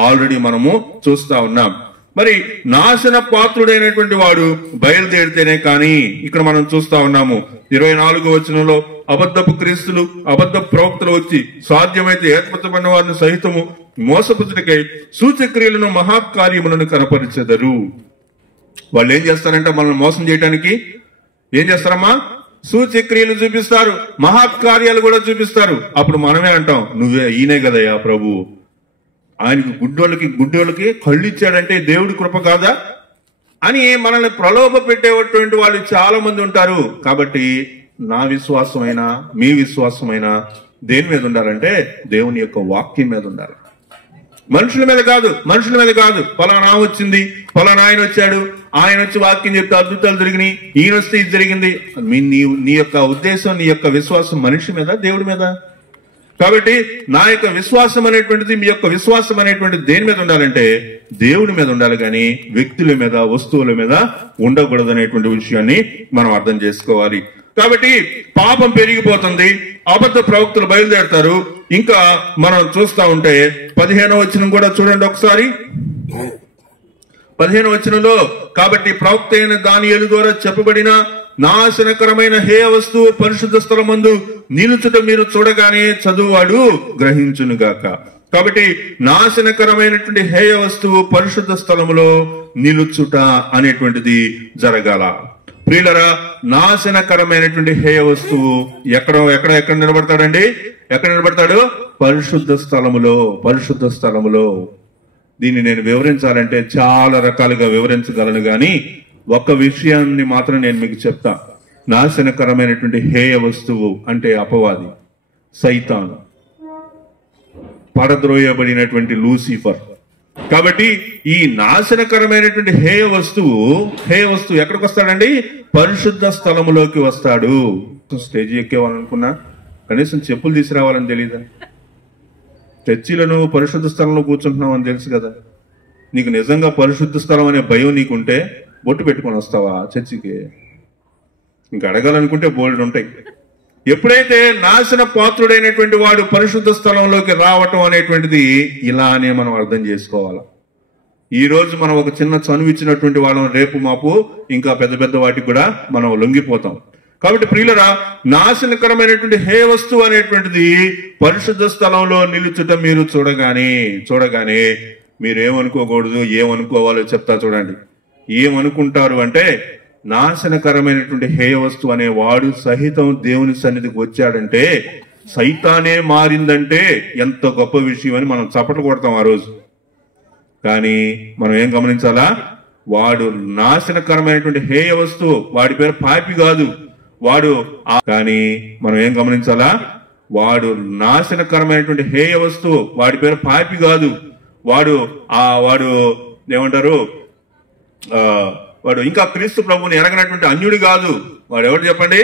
ఆల్రెడీ మనము చూస్తా ఉన్నాం. మరి నాశన పాత్రుడైనటువంటి వాడు బయలుదేరితేనే కానీ ఇక్కడ మనం చూస్తా ఉన్నాము. 24వ వచనంలో అబద్ధపు క్రీస్తులు, అబద్ధపు ప్రవక్తలు వచ్చి సాధ్యమైతే ఏర్పరచబడిన వారిని సహితము మోసపుచ్చుటకై సూచక్రియలను మహత్కార్యములను కనపరిచెదరు. వాళ్ళు ఏం చేస్తారంటే మనల్ని మోసం చేయడానికి ఏం చేస్తారమ్మా, సూచక్రియలు చూపిస్తారు, మహత్కార్యాలు కూడా చూపిస్తారు. అప్పుడు మనమే అంటాం, నువ్వే ఈయనే కదయ్యా ప్రభు, ఆయనకి గుడ్డోళ్ళకి కళ్ళు ఇచ్చాడంటే దేవుడి కృప కాదా అని మనల్ని ప్రలోభ పెట్టేటువంటి వాళ్ళు చాలా మంది ఉంటారు. కాబట్టి నా విశ్వాసమైనా మీ విశ్వాసమైనా దేని మీద ఉండాలంటే దేవుని యొక్క వాక్యం మీద ఉండాలి. మనుషుల మీద కాదు. ఫలానా వచ్చింది, ఫలానా ఆయన వచ్చాడు, ఆయన వచ్చి వాక్యం చెప్తే అద్భుతాలు జరిగినాయి, ఈయన వస్తే ఇది జరిగింది. నీ యొక్క ఉద్దేశం, నీ యొక్క విశ్వాసం మనిషి మీద, దేవుడి మీద. కాబట్టి నా యొక్క విశ్వాసం అనేటువంటిది, మీ యొక్క విశ్వాసం అనేటువంటిది దేని మీద ఉండాలంటే దేవుడి మీద ఉండాలి, కానీ వ్యక్తుల మీద, వస్తువుల మీద ఉండకూడదు అనేటువంటి విషయాన్ని మనం అర్థం చేసుకోవాలి. కాబట్టి పాపం పెరిగిపోతుంది, అబద్ధ ప్రవక్తలు బయలుదేరతారు. ఇంకా మనం చూస్తా ఉంటే 15వ వచనం కూడా చూడండి ఒకసారి. 15వ వచనంలో, కాబట్టి ప్రవక్త అయిన దానియేలు ద్వారా చెప్పబడిన నాశనకరమైన హేయ వస్తువు పరిశుద్ధ స్థలమందు నిలుచుట మీరు చూడగానే చదువువాడు గ్రహించునుగాక. కాబట్టి నాశనకరమైనటువంటి హేయ వస్తువు పరిశుద్ధ స్థలములో నిలుచుట అనేటువంటిది జరగాల. ప్రియులరా, నాశనకరమైనటువంటి హేయ వస్తువు ఎక్కడ నిలబడతాడండి? ఎక్కడ నిలబడతాడు? పరిశుద్ధ స్థలములో. దీన్ని నేను వివరించాలంటే చాలా రకాలుగా వివరించగలను, గాని ఒక విషయాన్ని మాత్రం నేను మీకు చెప్తా. నాశనకరమైనటువంటి హేయ వస్తువు అంటే అపవాది, సైతాను, పడద్రోయబడినటువంటి లూసిఫర్. కాబట్టి ఈ నాశనకరమైనటువంటి హేయ వస్తువు ఎక్కడికి వస్తాడండి? పరిశుద్ధ స్థలములోకి వస్తాడు. స్టేజ్ ఎక్కేవాలనుకున్నా కనీసం చెప్పులు తీసుకురావాలని తెలీదా? చర్చిలో నువ్వు పరిశుద్ధ స్థలంలో కూర్చుంటున్నావు అని తెలుసు కదా. నీకు నిజంగా పరిశుద్ధ స్థలం అనే భయం నీకుంటే బొట్టు పెట్టుకొని వస్తావా చర్చికి? ఇంకా అడగాలనుకుంటే బోల్డ్ ఉంటాయి. ఎప్పుడైతే నాశన పాత్రుడైనటువంటి వాడు పరిశుద్ధ స్థలంలోకి రావటం అనేటువంటిది ఇలానే మనం అర్థం చేసుకోవాలి. ఈ రోజు మనం ఒక చిన్న చనువు ఇచ్చినటువంటి వాళ్ళం, రేపు మాపు ఇంకా పెద్ద పెద్ద వాటికి కూడా మనం లొంగిపోతాం. కాబట్టి ప్రియులరా, నాశనకరమైనటువంటి హే వస్తువు అనేటువంటిది పరిశుద్ధ స్థలంలో నిలుచుట మీరు చూడగానే మీరేమనుకోకూడదు, ఏమనుకోవాలో చెప్తా చూడండి. ఏమనుకుంటారు అంటే, నాశనకరమైనటువంటి హేయ వస్తువు అనే వాడు సహితం దేవుని సన్నిధికి వచ్చాడంటే, సైతానే మారిందంటే ఎంత గొప్ప విషయం అని మనం చప్పట్లు కొడతాం ఆ రోజు. కానీ మనం ఏం గమనించాలా? వాడు నాశనకరమైనటువంటి హేయ వస్తువు, వాడి పేరు పాపి కాదు, కానీ మనం ఏం గమనించాలా? వాడు నాశనకరమైనటువంటి హేయ వస్తువు, వాడి పేరు పాపి కాదు, వాడు ఏమంటారు, వాడు ఇంకా క్రీస్తు ప్రభువుని ఎరగనటువంటి అన్యుడు కాదు. వాడు ఎవరు చెప్పండి?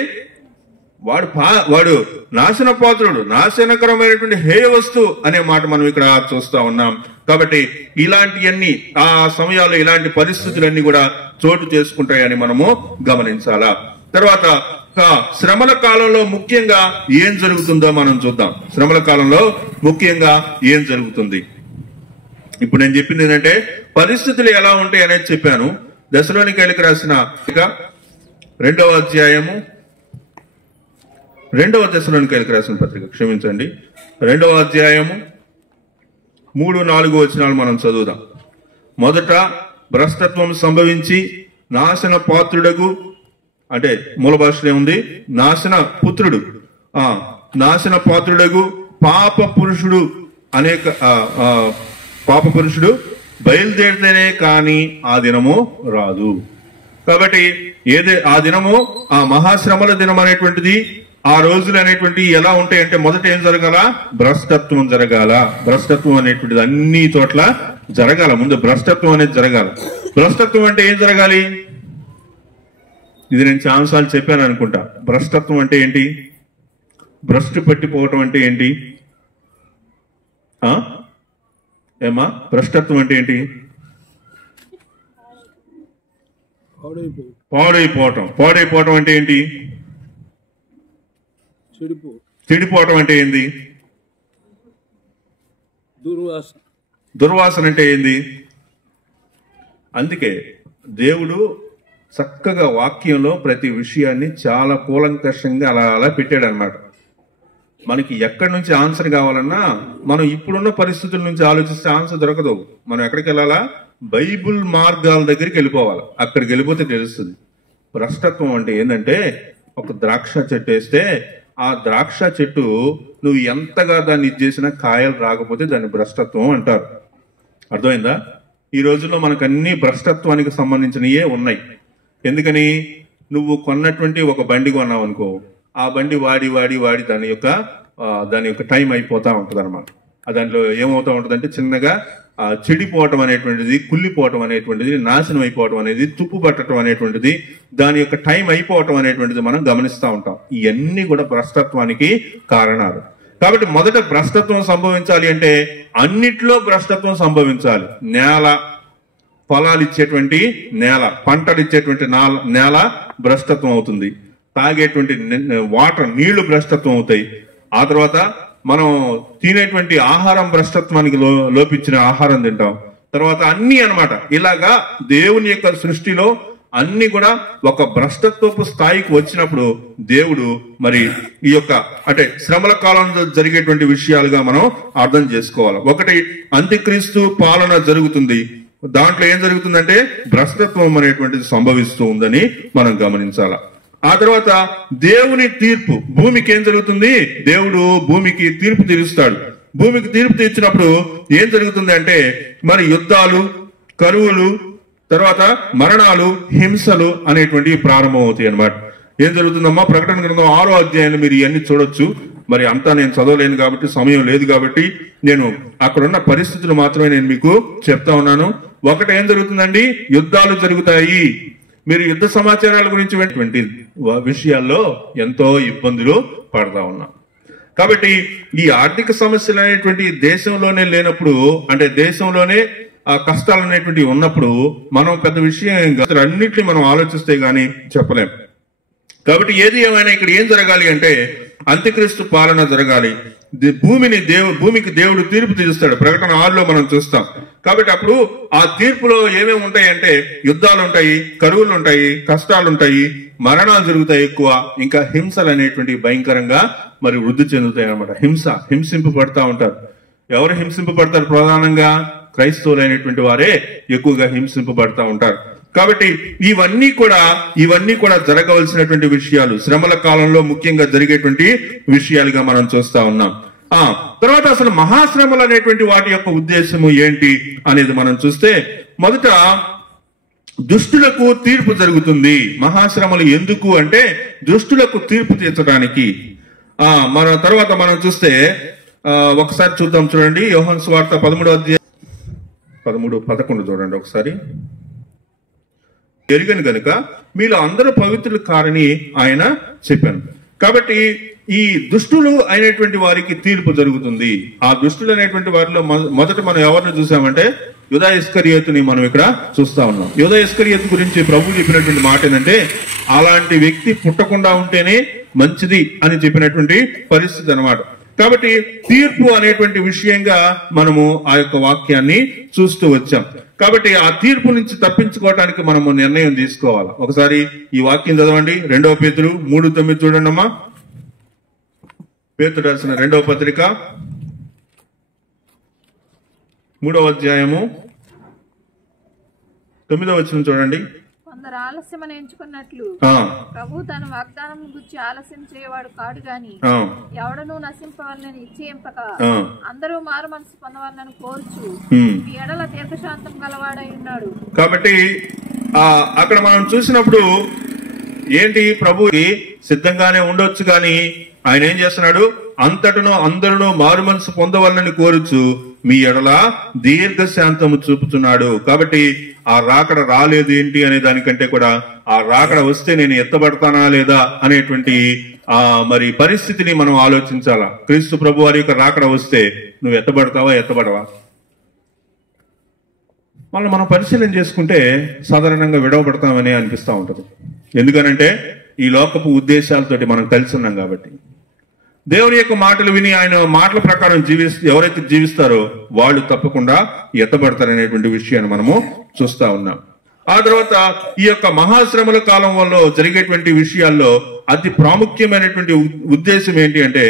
వాడు నాశన పాత్రుడు, నాశనకరమైనటువంటి హేయ వస్తువు అనే మాట మనం ఇక్కడ చూస్తా ఉన్నాం. కాబట్టి ఇలాంటివన్నీ, ఆ సమయాల్లో ఇలాంటి పరిస్థితులన్నీ కూడా చోటు చేసుకుంటాయని మనము గమనించాలా. తర్వాత శ్రమల కాలంలో ముఖ్యంగా ఏం జరుగుతుందో మనం చూద్దాం. శ్రమల కాలంలో ముఖ్యంగా ఏం జరుగుతుంది? ఇప్పుడు నేను చెప్పింది ఏంటంటే, పరిస్థితులు ఎలా ఉంటాయి అనేది చెప్పాను. దశలోనికైలకు రాసిన రెండవ దశలోనికైలకు రాసిన పత్రిక, క్షమించండి, 2వ అధ్యాయము 3-4 వచనాలు మనం చదువుదాం. మొదట భ్రష్టత్వం సంభవించి నాశన పాత్రుడగు, అంటే మూల భాషలో ఉంది నాశన పుత్రుడు, నాశన పాత్రుడగు పాప పురుషుడు బయలుదేరితేనే కానీ ఆ దినము రాదు. కాబట్టి ఆ దినము, ఆ మహాశ్రమల దినం అనేటువంటిది, ఆ రోజులు అనేటువంటి ఎలా ఉంటాయంటే, మొదట ఏం జరగాల? భ్రష్టత్వం జరగాల. భ్రష్టత్వం అనేటువంటిది అన్ని చోట్ల జరగాల. ముందు భ్రష్టత్వం అనేది జరగాల. భ్రష్టత్వం అంటే ఏం జరగాలి? ఇది నేను చాలాసార్లు చెప్పాను అనుకుంటా. భ్రష్టత్వం అంటే ఏంటి? భ్రష్టు పట్టిపోవటం అంటే ఏంటి? ఏమా భ్రష్టత్వం అంటే ఏంటి? పాడైపోవటం అంటే ఏంటి? చెడిపోవటం అంటే ఏంది? దుర్వాసన అంటే ఏంది? అందుకే దేవుడు చక్కగా వాక్యంలో ప్రతి విషయాన్ని చాలా కూలంకషంగా అలా పెట్టాడు అన్నమాట. మనకి ఎక్కడి నుంచి ఆన్సర్ కావాలన్నా మనం ఇప్పుడున్న పరిస్థితుల నుంచి ఆలోచిస్తే ఆన్సర్ దొరకదు. మనం ఎక్కడికి వెళ్ళాలా? బైబుల్ మార్గాల దగ్గరికి వెళ్ళిపోవాలి. అక్కడికి వెళ్ళిపోతే తెలుస్తుంది. భ్రష్టత్వం అంటే ఏంటంటే, ఒక ద్రాక్ష చెట్టు వేస్తే ఆ ద్రాక్ష చెట్టు నువ్వు ఎంతగా దాన్ని ఇది చేసినా కాయలు రాకపోతే దాన్ని భ్రష్టత్వం అంటారు. అర్థమైందా? ఈ రోజుల్లో మనకు అన్ని భ్రష్టత్వానికి సంబంధించినవే ఉన్నాయి. ఎందుకని? నువ్వు కొన్నటువంటి ఒక బండి కొన్నావు అనుకో, ఆ బండి వాడి దాని యొక్క టైం అయిపోతా ఉంటుంది అనమాట. దాంట్లో ఏమవుతా ఉంటుంది అంటే, చిన్నగా చెడిపోవటం అనేటువంటిది, కుళ్ళిపోవటం అనేటువంటిది, నాశనం అయిపోవటం అనేది, తుప్పు పట్టడం అనేటువంటిది, దాని యొక్క టైం అయిపోవటం అనేటువంటిది మనం గమనిస్తూ ఉంటాం. ఇవన్నీ కూడా భ్రష్టత్వానికి కారణాలు. కాబట్టి మొదట భ్రష్టత్వం సంభవించాలి అంటే అన్నిట్లో భ్రష్టత్వం సంభవించాలి. నేల, ఫలాలు ఇచ్చేటువంటి నేల, పంటలు ఇచ్చేటువంటి నేల భ్రష్టత్వం అవుతుంది. తాగేటువంటి వాటర్, నీళ్లు భ్రష్టత్వం అవుతాయి. ఆ తర్వాత మనం తినేటువంటి ఆహారం భ్రష్టత్వానికి లోపించిన ఆహారం తింటాం. తర్వాత అన్ని అన్నమాట. ఇలాగా దేవుని యొక్క సృష్టిలో అన్ని కూడా ఒక భ్రష్టత్వపు స్థాయికి వచ్చినప్పుడు దేవుడు మరి ఈ యొక్క అంటే శ్రమల కాలంలో జరిగేటువంటి విషయాలుగా మనం అర్థం చేసుకోవాలి. ఒకటి, అంత్యక్రీస్తు పాలన జరుగుతుంది. దాంట్లో ఏం జరుగుతుందంటే భ్రష్టత్వం అనేటువంటిది సంభవిస్తూ ఉందని మనం గమనించాల. ఆ తర్వాత దేవుని తీర్పు, భూమికి ఏం జరుగుతుంది? దేవుడు భూమికి తీర్పు తీరుస్తాడు. భూమికి తీర్పు తీర్చినప్పుడు ఏం జరుగుతుంది అంటే మరి యుద్ధాలు, కరువులు, తర్వాత మరణాలు, హింసలు అనేటువంటివి ప్రారంభం అవుతాయి అన్నమాట. ఏం జరుగుతుందమ్మా? ప్రకటన గ్రంథం 6వ అధ్యాయంలో మీరు ఇవన్నీ చూడొచ్చు. మరి అంతా నేను చదవలేను కాబట్టి, సమయం లేదు కాబట్టి నేను అక్కడున్న పరిస్థితులు మాత్రమే నేను మీకు చెప్తా ఉన్నాను. ఒకటి ఏం జరుగుతుందండి? యుద్ధాలు జరుగుతాయి. మీరు యుద్ధ సమాచారాల గురించి వినేటువంటి విషయాల్లో ఎంతో ఇబ్బందులు పడతా ఉన్నాం. కాబట్టి ఈ ఆర్థిక సమస్యలు అనేటువంటి దేశంలోనే లేనప్పుడు, అంటే దేశంలోనే ఆ కష్టాలు అనేటువంటి ఉన్నప్పుడు మనం పెద్ద విషయం అన్నింటినీ మనం ఆలోచిస్తే గానీ చెప్పలేం. కాబట్టి ఏది ఏమైనా ఇక్కడ ఏం జరగాలి అంటే అంత్యక్రీస్తు పాలన జరగాలి. భూమికి దేవుడు తీర్పు తీరుస్తాడు. ప్రకటన 6లో మనం చూస్తాం. కాబట్టి అప్పుడు ఆ తీర్పులో ఏమేమి ఉంటాయంటే యుద్ధాలు ఉంటాయి, కరువులు ఉంటాయి, కష్టాలు ఉంటాయి, మరణాలు జరుగుతాయి ఎక్కువ, ఇంకా హింసలు అనేటువంటి భయంకరంగా మరి వృద్ధి చెందుతాయి అన్నమాట. హింసింపబడతా ఉంటారు. ఎవరు హింసింపబడతారు? ప్రధానంగా క్రైస్తవులైనటువంటి వారే ఎక్కువగా హింసింపబడతా ఉంటారు. కాబట్టి ఇవన్నీ కూడా జరగవలసినటువంటి విషయాలు, శ్రమల కాలంలో ముఖ్యంగా జరిగేటువంటి విషయాలుగా మనం చూస్తా ఉన్నాం. తర్వాత అసలు మహాశ్రమలు అనేటువంటి వాటి యొక్క ఉద్దేశము ఏంటి అనేది మనం చూస్తే, మొదట దుష్టులకు తీర్పు జరుగుతుంది. మహాశ్రమలు ఎందుకు అంటే దుష్టులకు తీర్పు తీర్చడానికి. మన తర్వాత మనం చూస్తే ఒకసారి చూద్దాం, చూడండి యోహాను సువార్త 13:11 చూడండి ఒకసారి. ఎరుగను గనుక మీలో అందరూ పవిత్రులు కారని ఆయన చెప్పాను. కాబట్టి ఈ దుష్టులు అయినటువంటి వారికి తీర్పు జరుగుతుంది. ఆ దుష్టులు అనేటువంటి వారిలో మొదట మనం ఎవరిని చూసామంటే యూదా ఇస్కరియోతుని మనం ఇక్కడ చూస్తా ఉన్నాం. యూదా ఇస్కరియోతు గురించి ప్రభువు చెప్పినటువంటి మాట ఏంటంటే, అలాంటి వ్యక్తి పుట్టకుండా ఉంటేనే మంచిది అని చెప్పినటువంటి పరిస్థితి అన్నమాట. కాబట్టి తీర్పు అనేటువంటి విషయంగా మనము ఆ యొక్క వాక్యాన్ని చూస్తూ వచ్చాం. కాబట్టి ఆ తీర్పు నుంచి తప్పించుకోవటానికి మనము నిర్ణయం తీసుకోవాలి. ఒకసారి ఈ వాక్యం చదవండి, 2 పేతురు 3:9 చూడండి అమ్మా. పేతురు రాసిన 2వ పత్రిక 3వ అధ్యాయము 9వ వచనం చూడండి. కొందరు ఆలస్యమని ఎంచుకున్నట్లు ప్రభు తన వాగ్దానం గురించి ఆలస్యం చేయవాడు కాడు గాని ఎవడను నశింపవాలని నిశ్చయింపక అందరూ మారు మనసు పొందవాలని కోరుచు మీ ఎడల దీర్ఘశాంతం గలవాడై ఉన్నాడు. కాబట్టి అక్కడ మనం చూసినప్పుడు ఏంటి, ప్రభుకి సిద్ధంగానే ఉండొచ్చు కానీ ఆయన ఏం చేస్తున్నాడు, అంతటను అందరూ మారు మనసు పొందవాలని కోరుచు మీ ఎడల దీర్ఘశాంతము చూపుతున్నాడు. కాబట్టి ఆ రాకడ రాలేదు ఏంటి అనే దానికంటే కూడా ఆ రాకడ వస్తే నేను ఎత్తబడతానా లేదా అనేటువంటి మరి పరిస్థితిని మనం ఆలోచించాలా. క్రీస్తు ప్రభు వారి యొక్క రాకడ వస్తే నువ్వు ఎత్తబడతావా ఎత్తబడవా? మనం పరిశీలన చేసుకుంటే సాధారణంగా విడవబడతామని అనిపిస్తూ ఉంటది. ఎందుకనంటే ఈ లోకపు ఉద్దేశాలతోటి మనం కలిసి ఉన్నాం కాబట్టి. దేవుని యొక్క మాటలు విని ఆయన మాటల ప్రకారం ఎవరైతే జీవిస్తారో వాళ్ళు తప్పకుండా ఎత్తబడతారనేటువంటి విషయాన్ని మనము చూస్తా ఉన్నాం. ఆ తర్వాత ఈ యొక్క మహాశ్రమల కాలం వల్ల జరిగేటువంటి విషయాల్లో అతి ప్రాముఖ్యమైనటువంటి ఉద్దేశం ఏంటి అంటే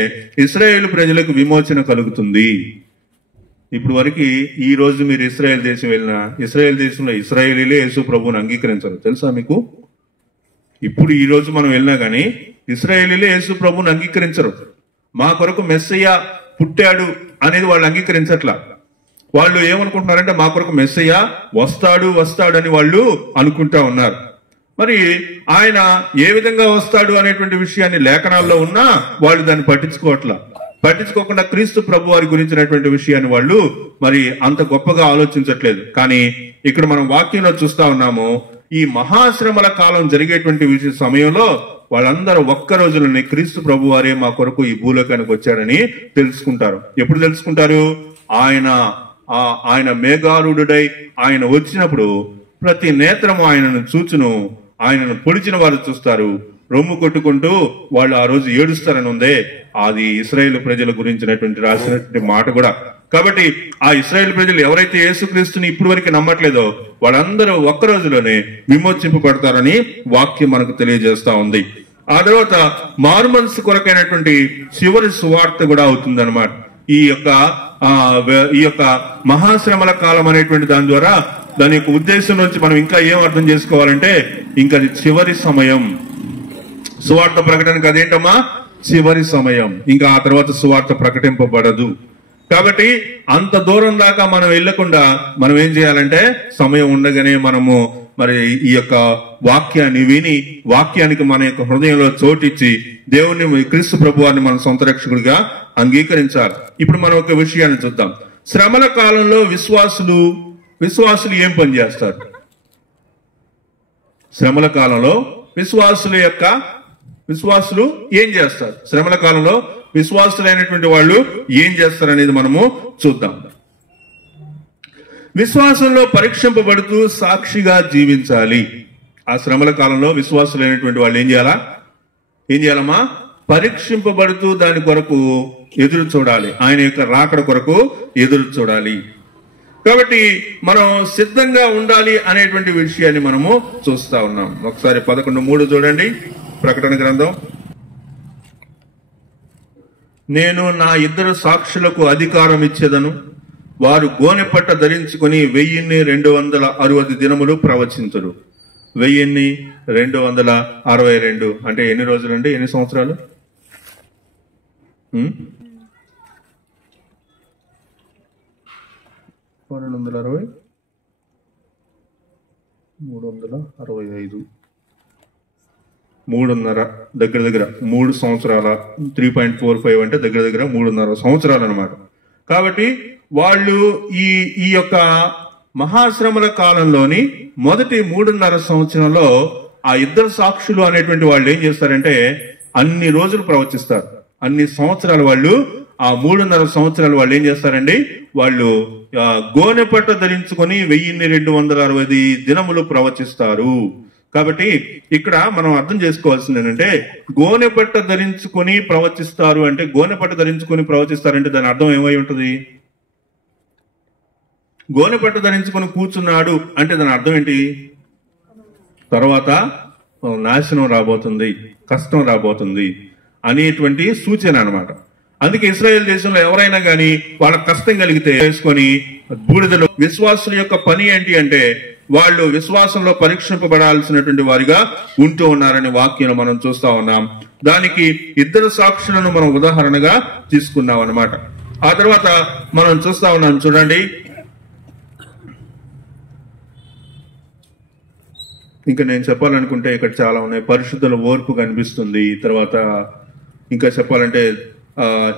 ఇశ్రాయేలు ప్రజలకు విమోచన కలుగుతుంది. ఇప్పుడు వరకు ఈ రోజు మీరు ఇశ్రాయేల్ దేశం వెళ్ళినా ఇశ్రాయేల్ దేశంలో ఇశ్రాయేలీలే యేసు ప్రభువుని అంగీకరించరు, తెలుసా మీకు? ఇప్పుడు ఈ రోజు మనం వెళ్ళినా గానీ ఇశ్రాయేలీలే యేసు ప్రభువుని అంగీకరించరు. మా కొరకు మెస్సయ్య పుట్టాడు అనేది వాళ్ళు అంగీకరించట్లా. వాళ్ళు ఏమనుకుంటున్నారంటే మా కొరకు మెస్సయ్య వస్తాడు అని వాళ్ళు అనుకుంటా ఉన్నారు. మరి ఆయన ఏ విధంగా వస్తాడు అనేటువంటి విషయాన్ని లేఖనాల్లో ఉన్నా వాళ్ళు దాన్ని పట్టించుకోకుండా క్రీస్తు ప్రభు వారి గురించినటువంటి విషయాన్ని వాళ్ళు మరి అంత గొప్పగా ఆలోచించట్లేదు. కానీ ఇక్కడ మనం వాక్యంలో చూస్తా ఉన్నాము, ఈ మహాశ్రమల కాలం జరిగేటువంటి సమయంలో వాళ్ళందరూ ఒక్క రోజులని క్రీస్తు ప్రభు వారే మా కొరకు ఈ భూలోకానికి వచ్చాడని తెలుసుకుంటారు. ఎప్పుడు తెలుసుకుంటారు? ఆయన మేఘారూఢుడై ఆయన వచ్చినప్పుడు ప్రతి నేత్రము ఆయనను చూచును, ఆయనను పొడిచిన వారు చూస్తారు, రొమ్ము కొట్టుకుంటూ వాళ్ళు ఆ రోజు ఏడుస్తారని ఉందే, అది ఇశ్రాయేలు ప్రజల గురించినటువంటి రాసినటువంటి మాట కూడా. కాబట్టి ఆ ఇశ్రాయేలు ప్రజలు ఎవరైతే యేసుక్రీస్తుని ఇప్పటి వరకు నమ్మట్లేదో వాళ్ళందరూ ఒక్క రోజులోనే విమోచింపబడతారని వాక్యం మనకు తెలియజేస్తా ఉంది. ఆ తర్వాత మారు మనసు కొరకైనటువంటి చివరి సువార్త కూడా అవుతుంది అనమాట. ఈ యొక్క మహాశ్రమల కాలం అనేటువంటి దాని ద్వారా దాని యొక్క ఉద్దేశం నుంచి మనం ఇంకా ఏం అర్థం చేసుకోవాలంటే ఇంకా అది చివరి సమయం. సువార్త ప్రకటనకు అదేంటమ్మా? చివరి సమయం. ఇంకా ఆ తర్వాత సువార్త ప్రకటింపబడదు. కాబట్టి అంత దూరం దాకా మనం వెళ్లకుండా మనం ఏం చేయాలంటే సమయం ఉండగానే మనము మరి ఈ యొక్క వాక్యాన్ని విని వాక్యానికి మన యొక్క హృదయంలో చోటిచ్చి దేవుని క్రీస్తు ప్రభువాన్ని మన సొంత రక్షకుడిగా అంగీకరించాలి. ఇప్పుడు మనం ఒక విషయాన్ని చూద్దాం. శ్రమల కాలంలో విశ్వాసులు ఏం పని చేస్తారు? శ్రమల కాలంలో విశ్వాసులు ఏం చేస్తారు? శ్రమల కాలంలో విశ్వాసులైనటువంటి వాళ్ళు ఏం చేస్తారు అనేది మనము చూద్దాం. విశ్వాసంలో పరీక్షింపబడుతూ సాక్షిగా జీవించాలి. ఆ శ్రమల కాలంలో విశ్వాసులైనటువంటి వాళ్ళు ఏం చేయాలమ్మా? పరీక్షింపబడుతూ దాని కొరకు ఎదురు చూడాలి. ఆయన యొక్క రాకడ కొరకు ఎదురు చూడాలి. కాబట్టి మనం సిద్ధంగా ఉండాలి అనేటువంటి విషయాన్ని మనము చూస్తా ఉన్నాం. ఒకసారి 11:3 చూడండి, ప్రకటన గ్రంథం. నేను నా 2 సాక్షులకు అధికారం ఇచ్చేదను, వారు గోనెపట్ట ధరించుకుని 1260 దినములు ప్రవచించురు. 1262 అంటే ఎన్ని రోజులండి? ఎన్ని సంవత్సరాలు? 1260 365 3.5 దగ్గర 3 సంవత్సరాల 3.45 అంటే దగ్గర 3.5 సంవత్సరాలు అనమాట. కాబట్టి వాళ్ళు ఈ యొక్క మహాశ్రమల కాలంలోని మొదటి 3.5 సంవత్సరంలో ఆ 2 సాక్షులు అనేటువంటి వాళ్ళు ఏం చేస్తారంటే అన్ని రోజులు ప్రవచిస్తారు. అన్ని సంవత్సరాలు వాళ్ళు ఆ 3.5 సంవత్సరాలు వాళ్ళు ఏం చేస్తారండి, వాళ్ళు గోనెపట్ట ధరించుకొని 1260 దినములు ప్రవచిస్తారు. కాబట్టి ఇక్కడ మనం అర్థం చేసుకోవాల్సింది ఏంటంటే గోనెపట్ట ధరించుకొని ప్రవచిస్తారు అంటే, గోనెపట్ట ధరించుకొని ప్రవచిస్తారంటే దాని అర్థం ఏమై ఉంటుంది? గోనెపట్ట ధరించుకొని కూర్చున్నాడు అంటే దాని అర్థం ఏంటి? తర్వాత నాశనం రాబోతుంది, కష్టం రాబోతుంది అనేటువంటి సూచన అన్నమాట. అందుకే ఇశ్రాయేల్ దేశంలో ఎవరైనా గానీ వాళ్ళ కష్టం కలిగితే వేసుకొని బూడిదలో, విశ్వాసుల యొక్క పని ఏంటి అంటే వాళ్ళు విశ్వాసంలో పరీక్షింపబడాల్సినటువంటి వారిగా ఉంటూ ఉన్నారని వాక్యం మనం చూస్తా ఉన్నాం. దానికి 2 సాక్షులను మనం ఉదాహరణగా తీసుకున్నాం అన్నమాట. ఆ తర్వాత మనం చూస్తా ఉన్నాం, చూడండి, ఇంకా నేను చెప్పాలనుకుంటే ఇక్కడ చాలా ఉన్నాయి. పరిశుద్ధుల ఓర్పు కనిపిస్తుంది. తర్వాత ఇంకా చెప్పాలంటే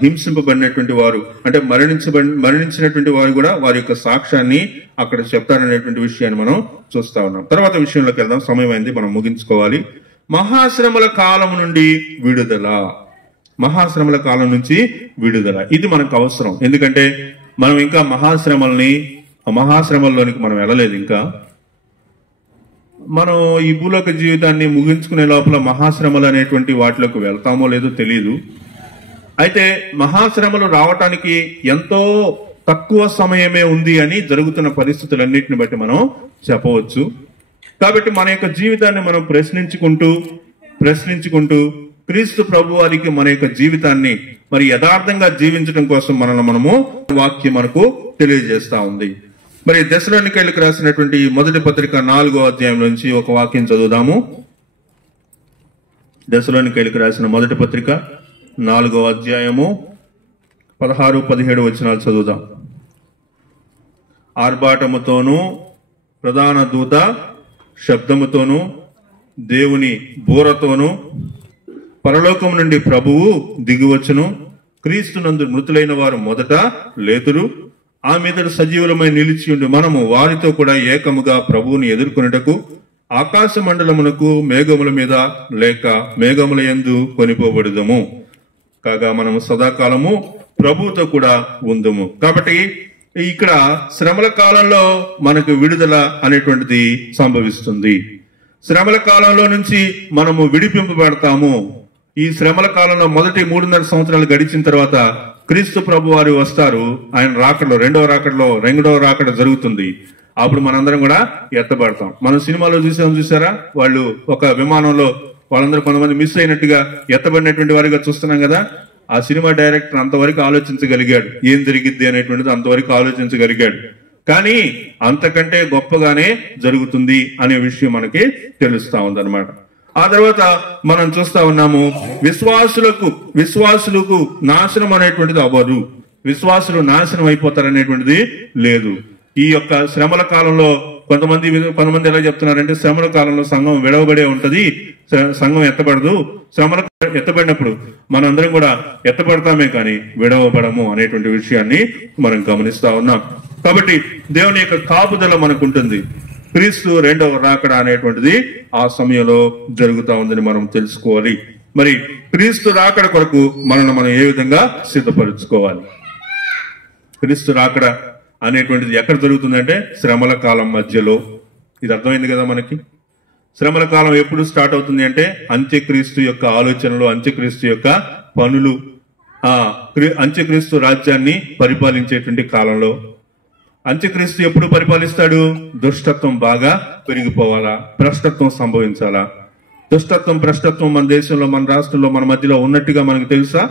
హింసింపబడినటువంటి వారు అంటే మరణించినటువంటి వారు కూడా వారి యొక్క సాక్ష్యాన్ని అక్కడ చెప్తారనేటువంటి విషయాన్ని మనం చూస్తా ఉన్నాం. తర్వాత విషయంలోకి వెళ్దాం, సమయం అయింది, మనం ముగించుకోవాలి. మహాశ్రమల కాలం నుండి విడుదల. మహాశ్రమల కాలం నుంచి విడుదల, ఇది మనకు అవసరం. ఎందుకంటే మనం ఇంకా మహాశ్రమల్లోనికి మనం వెళ్ళలేదు. ఇంకా మనం ఈ భూలోక జీవితాన్ని ముగించుకునే లోపల మహాశ్రమలు అనేటువంటి వాటిలోకి వెళ్తామో లేదో తెలియదు. అయితే మహాశ్రమలు రావటానికి ఎంతో తక్కువ సమయమే ఉంది అని జరుగుతున్న పరిస్థితులన్నింటిని బట్టి మనం చెప్పవచ్చు. కాబట్టి మన యొక్క జీవితాన్ని మనం ప్రశ్నించుకుంటూ క్రీస్తు ప్రభు వారికి మన యొక్క జీవితాన్ని మరి యథార్థంగా జీవించడం కోసం మనము వాక్యం మనకు తెలియజేస్తా ఉంది. మరి దెసలోనికైలకు రాసినటువంటి మొదటి పత్రిక 4వ అధ్యాయం నుంచి ఒక వాక్యం చదువుదాము. దెసలోనికైలకు రాసిన మొదటి పత్రిక 4వ అధ్యాయము 16-17 వచనాలు చదువుదాం. ఆర్భాటముతోనూ ప్రధాన దూత శబ్దముతోనూ దేవుని బూరతోనూ పరలోకం నుండి ప్రభువు దిగివచ్చును. క్రీస్తునందు మృతులైన వారు మొదట లేతురు. ఆ మీదట సజీవులమై నిలిచి ఉండి మనము వారితో కూడా ఏకముగా ప్రభువుని ఎదుర్కొనుటకు ఆకాశ మండలమునకు మేఘముల మీద లేక మేఘముల యందు కొనిపోబడుదము. కాగా మనము సదాకాలము ప్రభువుతో కూడా ఉందుము. కాబట్టి ఇక్కడ శ్రమల కాలంలో మనకు విడుదల అనేటువంటిది సంభవిస్తుంది. శ్రమల కాలంలో నుంచి మనము విడిపింపబడతాము. ఈ శ్రమల కాలంలో మొదటి 3.5 సంవత్సరాలు గడిచిన తర్వాత క్రీస్తు ప్రభు వారు వస్తారు. ఆయన రాకడలో రెండవ రాకడ జరుగుతుంది. అప్పుడు మనందరం కూడా ఎత్తబడతాం. మనం సినిమాలో చూసారా, వాళ్ళు ఒక విమానంలో వాళ్ళందరూ కొంతమంది మిస్ అయినట్టుగా ఎత్తబడినటువంటి వారిగా చూస్తున్నాం కదా. ఆ సినిమా డైరెక్టర్ అంతవరకు ఆలోచించగలిగాడు, ఏం జరిగిద్ది అనేటువంటిది అంతవరకు ఆలోచించగలిగాడు. కానీ అంతకంటే గొప్పగానే జరుగుతుంది అనే విషయం మనకి తెలుస్తా ఉందన్నమాట. ఆ తర్వాత మనం చూస్తా ఉన్నాము, విశ్వాసులకు నాశనం అనేటువంటిది అవ్వదు. విశ్వాసులు నాశనం అయిపోతారనేటువంటిది లేదు. ఈ యొక్క శ్రమల కాలంలో కొంతమంది ఎలా చెప్తున్నారంటే శ్రమల కాలంలో సంఘం విడవబడే ఉంటది, సంఘం ఎత్తబడదు. శ్రమల ఎత్తబడినప్పుడు మనందరం కూడా ఎత్తబడతామే కానీ విడవబడము అనేటువంటి విషయాన్ని మనం గమనిస్తా ఉన్నాం. కాబట్టి దేవుని యొక్క కాపుదల మనకు ఉంటుంది. క్రీస్తు రెండవ రాకడ అనేటువంటిది ఆ సమయంలో జరుగుతా ఉందని మనం తెలుసుకోవాలి. మరి క్రీస్తు రాకడ కొరకు మనం ఏ విధంగా సిద్ధపరచుకోవాలి? క్రీస్తు రాకడ అనేటువంటిది ఎక్కడ జరుగుతుందంటే శ్రమల కాలం మధ్యలో. ఇది అర్థమైంది కదా మనకి. శ్రమల కాలం ఎప్పుడు స్టార్ట్ అవుతుంది అంటే అంత్యక్రీస్తు యొక్క ఆలోచనలు, అంత్యక్రీస్తు యొక్క పనులు, అంత్యక్రీస్తు రాజ్యాన్ని పరిపాలించేటువంటి కాలంలో. అంత్యక్రీస్తు ఎప్పుడు పరిపాలిస్తాడు? దుష్టత్వం బాగా పెరిగిపోవాలా, భ్రష్టత్వం సంభవించాలా. దుష్టత్వం, భ్రష్టత్వం మన దేశంలో, మన రాష్ట్రంలో, మన మధ్యలో ఉన్నట్టుగా మనకు తెలుసా?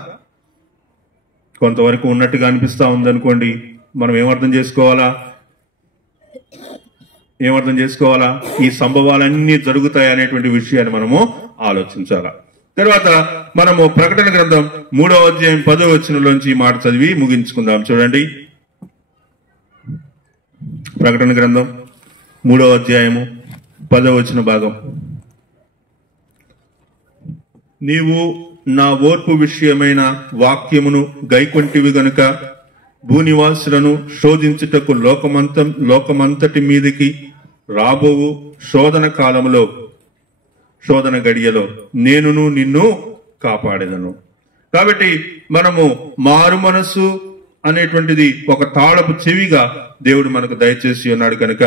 కొంతవరకు ఉన్నట్టుగా అనిపిస్తా ఉందనుకోండి. మనం ఏమర్థం చేసుకోవాలా? ఈ సంభవాలన్నీ జరుగుతాయి అనేటువంటి విషయాన్ని మనము ఆలోచించాలా. తర్వాత మనము ప్రకటన గ్రంథం 3వ అధ్యాయం 10వ వచనంలోంచి మాట చదివి ముగించుకుందాం. చూడండి, ప్రకటన గ్రంథం 3వ అధ్యాయము 10వ వచన భాగం. నీవు నా ఓర్పు విషయమైన వాక్యమును గైకొంటివి గనుక భూనివాసులను శోధించుటకు లోకమంతటి మీదికి రాబోవు శోధన కాలములో, శోధన గడియలో నేనును నిన్ను కాపాడేదను. కాబట్టి మనము మారు మనసు అనేటువంటిది ఒక తాళపు చెవిగా దేవుడు మనకు దయచేసి ఉన్నాడు కనుక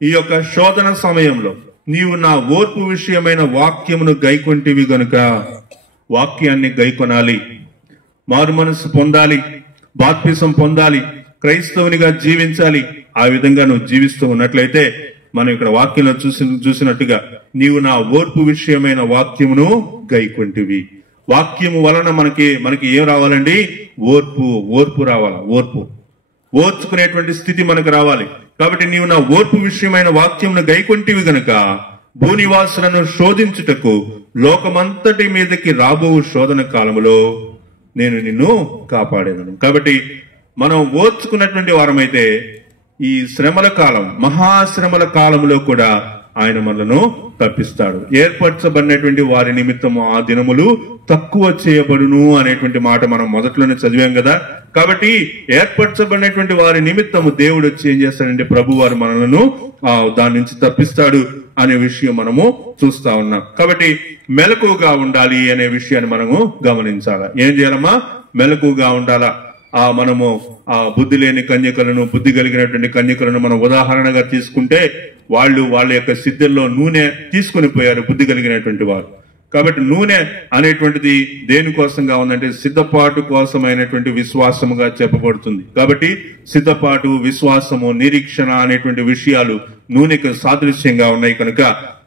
ఈ యొక్క శోధన సమయంలో నీవు నా ఓర్పు విషయమైన వాక్యమును గైకొంటివి గనుక, వాక్యాన్ని గైకొనాలి, మారు మనసు పొందాలి, బాప్తిసం పొందాలి, క్రైస్తవునిగా జీవించాలి. ఆ విధంగా నువ్వు జీవిస్తూ ఉన్నట్లయితే మనం ఇక్కడ వాక్యంలో చూసినట్టుగా నీవు నా ఓర్పు విషయమైన వాక్యమును గైకొంటివి. వాక్యము వలన మనకి ఏం రావాలండి? ఓర్పు రావాలా. ఓర్చుకునేటువంటి స్థితి మనకు రావాలి. కాబట్టి నీవు నా ఓర్పు విషయమైన వాక్యమును గైకొంటివి గనుక భూనివాసులను శోధించుటకు లోకమంతటి మీదకి రాబో శోధన కాలములో నేను నిన్ను కాపాడేదను. కాబట్టి మనం ఓర్చుకున్నటువంటి వారమైతే ఈ శ్రమల కాలం, మహాశ్రమల కాలంలో కూడా ఆయన మనలను తప్పిస్తాడు. ఏర్పరచబడినటువంటి వారి నిమిత్తము ఆ దినములు తక్కువ చేయబడును అనేటువంటి మాట మనం మొదట్లోనే చదివాం కదా. కాబట్టి ఏర్పరచబడినటువంటి వారి నిమిత్తము దేవుడు వచ్చి ఏం చేస్తాడంటే ప్రభు వారు మనలను దాని నుంచి తప్పిస్తాడు అనే విషయం మనము చూస్తా ఉన్నాం. కాబట్టి మెలకువగా ఉండాలి అనే విషయాన్ని మనము గమనించాలా. ఏం చేయాలమ్మా? మెలకువగా ఉండాలా. మనము బుద్ధి లేని కన్యకలను, బుద్ధి కలిగినటువంటి కన్యకలను మనం ఉదాహరణగా తీసుకుంటే వాళ్ళ యొక్క సిద్ధంలో నూనె తీసుకుని పోయారు బుద్ధి కలిగినటువంటి వారు. కాబట్టి నూనె అనేటువంటిది దేనికోసంగా ఉందంటే సిద్ధపాటు కోసమైనటువంటి విశ్వాసముగా చెప్పబడుతుంది. కాబట్టి సిద్ధపాటు, విశ్వాసము, నిరీక్షణ అనేటువంటి విషయాలు నూనెకు సాదృశ్యంగా ఉన్నాయి కనుక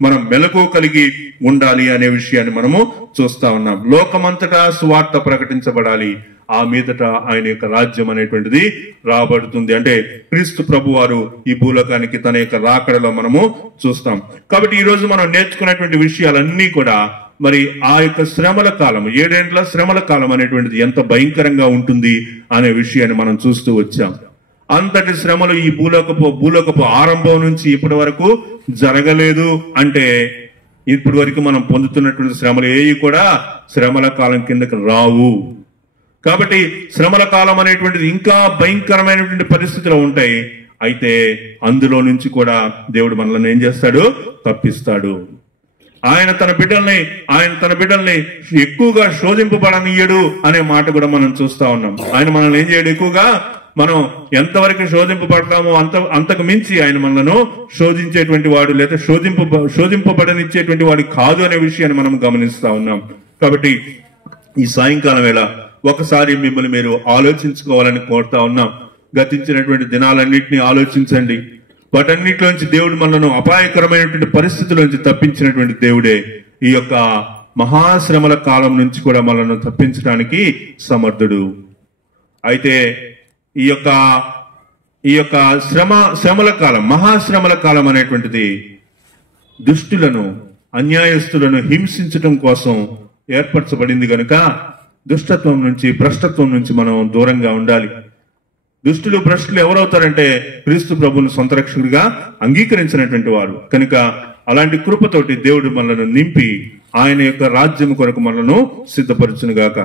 మనం మెలకువ కలిగి ఉండాలి అనే విషయాన్ని మనము చూస్తా ఉన్నాం. లోకమంతటా సువార్త ప్రకటించబడాలి. ఆ మీదట ఆయన యొక్క రాజ్యం అనేటువంటిది రాబడుతుంది. అంటే క్రీస్తు ప్రభు వారు ఈ భూలోకానికి తన యొక్క రాకడలో మనము చూస్తాం. కాబట్టి ఈ రోజు మనం నేర్చుకున్నటువంటి విషయాలన్నీ కూడా మరి ఆ యొక్క శ్రమల కాలం, 7 ఏండ్ల శ్రమల కాలం అనేటువంటిది ఎంత భయంకరంగా ఉంటుంది అనే విషయాన్ని మనం చూస్తూ వచ్చాం. అంతటి శ్రమలు ఈ భూలోకపు ఆరంభం నుంచి ఇప్పటి వరకు జరగలేదు. అంటే ఇప్పటి వరకు మనం పొందుతున్నటువంటి శ్రమలు ఏవి కూడా శ్రమల కాలం కిందకి రావు. కాబట్టి శ్రమల కాలం అనేటువంటిది ఇంకా భయంకరమైనటువంటి పరిస్థితులు ఉంటాయి. అయితే అందులో నుంచి కూడా దేవుడు మనల్ని ఏం చేస్తాడు? తప్పిస్తాడు. ఆయన తన బిడ్డల్ని ఎక్కువగా శోధింపబడనీయడు అనే మాట కూడా మనం చూస్తా ఉన్నాం. ఆయన మనల్ని ఏం చేయడు? ఎక్కువగా మనం ఎంతవరకు శోధింపబడతామో అంతకు మించి ఆయన మనలను శోధించేటువంటి వాడు, లేదా శోధింపబడనిచ్చేటువంటి వాడు కాదు అనే విషయాన్ని మనం గమనిస్తా ఉన్నాం. కాబట్టి ఈ సాయంకాలం వేళ ఒకసారి మిమ్మల్ని మీరు ఆలోచించుకోవాలని కోరుతా ఉన్నాం. గతించినటువంటి దినాలన్నింటినీ ఆలోచించండి. వాటన్నిటిలోంచి దేవుడు మనను అపాయకరమైనటువంటి పరిస్థితుల్లోంచి తప్పించినటువంటి దేవుడే ఈ యొక్క మహాశ్రమల కాలం నుంచి కూడా మనల్ని తప్పించడానికి సమర్థుడు. అయితే ఈ యొక్క శ్రమల కాలం, మహాశ్రమల కాలం అనేటువంటిది దుష్టులను, అన్యాయస్తులను హింసించడం కోసం ఏర్పరచబడింది కనుక దుష్టత్వం నుంచి, భ్రష్టత్వం నుంచి మనం దూరంగా ఉండాలి. దుష్టులు, భ్రష్టులు ఎవరవుతారంటే క్రీస్తు ప్రభువును సొంత రక్షకుడిగా అంగీకరించినటువంటి వారు కనుక అలాంటి కృపతోటి దేవుడు మనలను నింపి ఆయన యొక్క రాజ్యం కొరకు మనలను సిద్ధపరచునుగాక.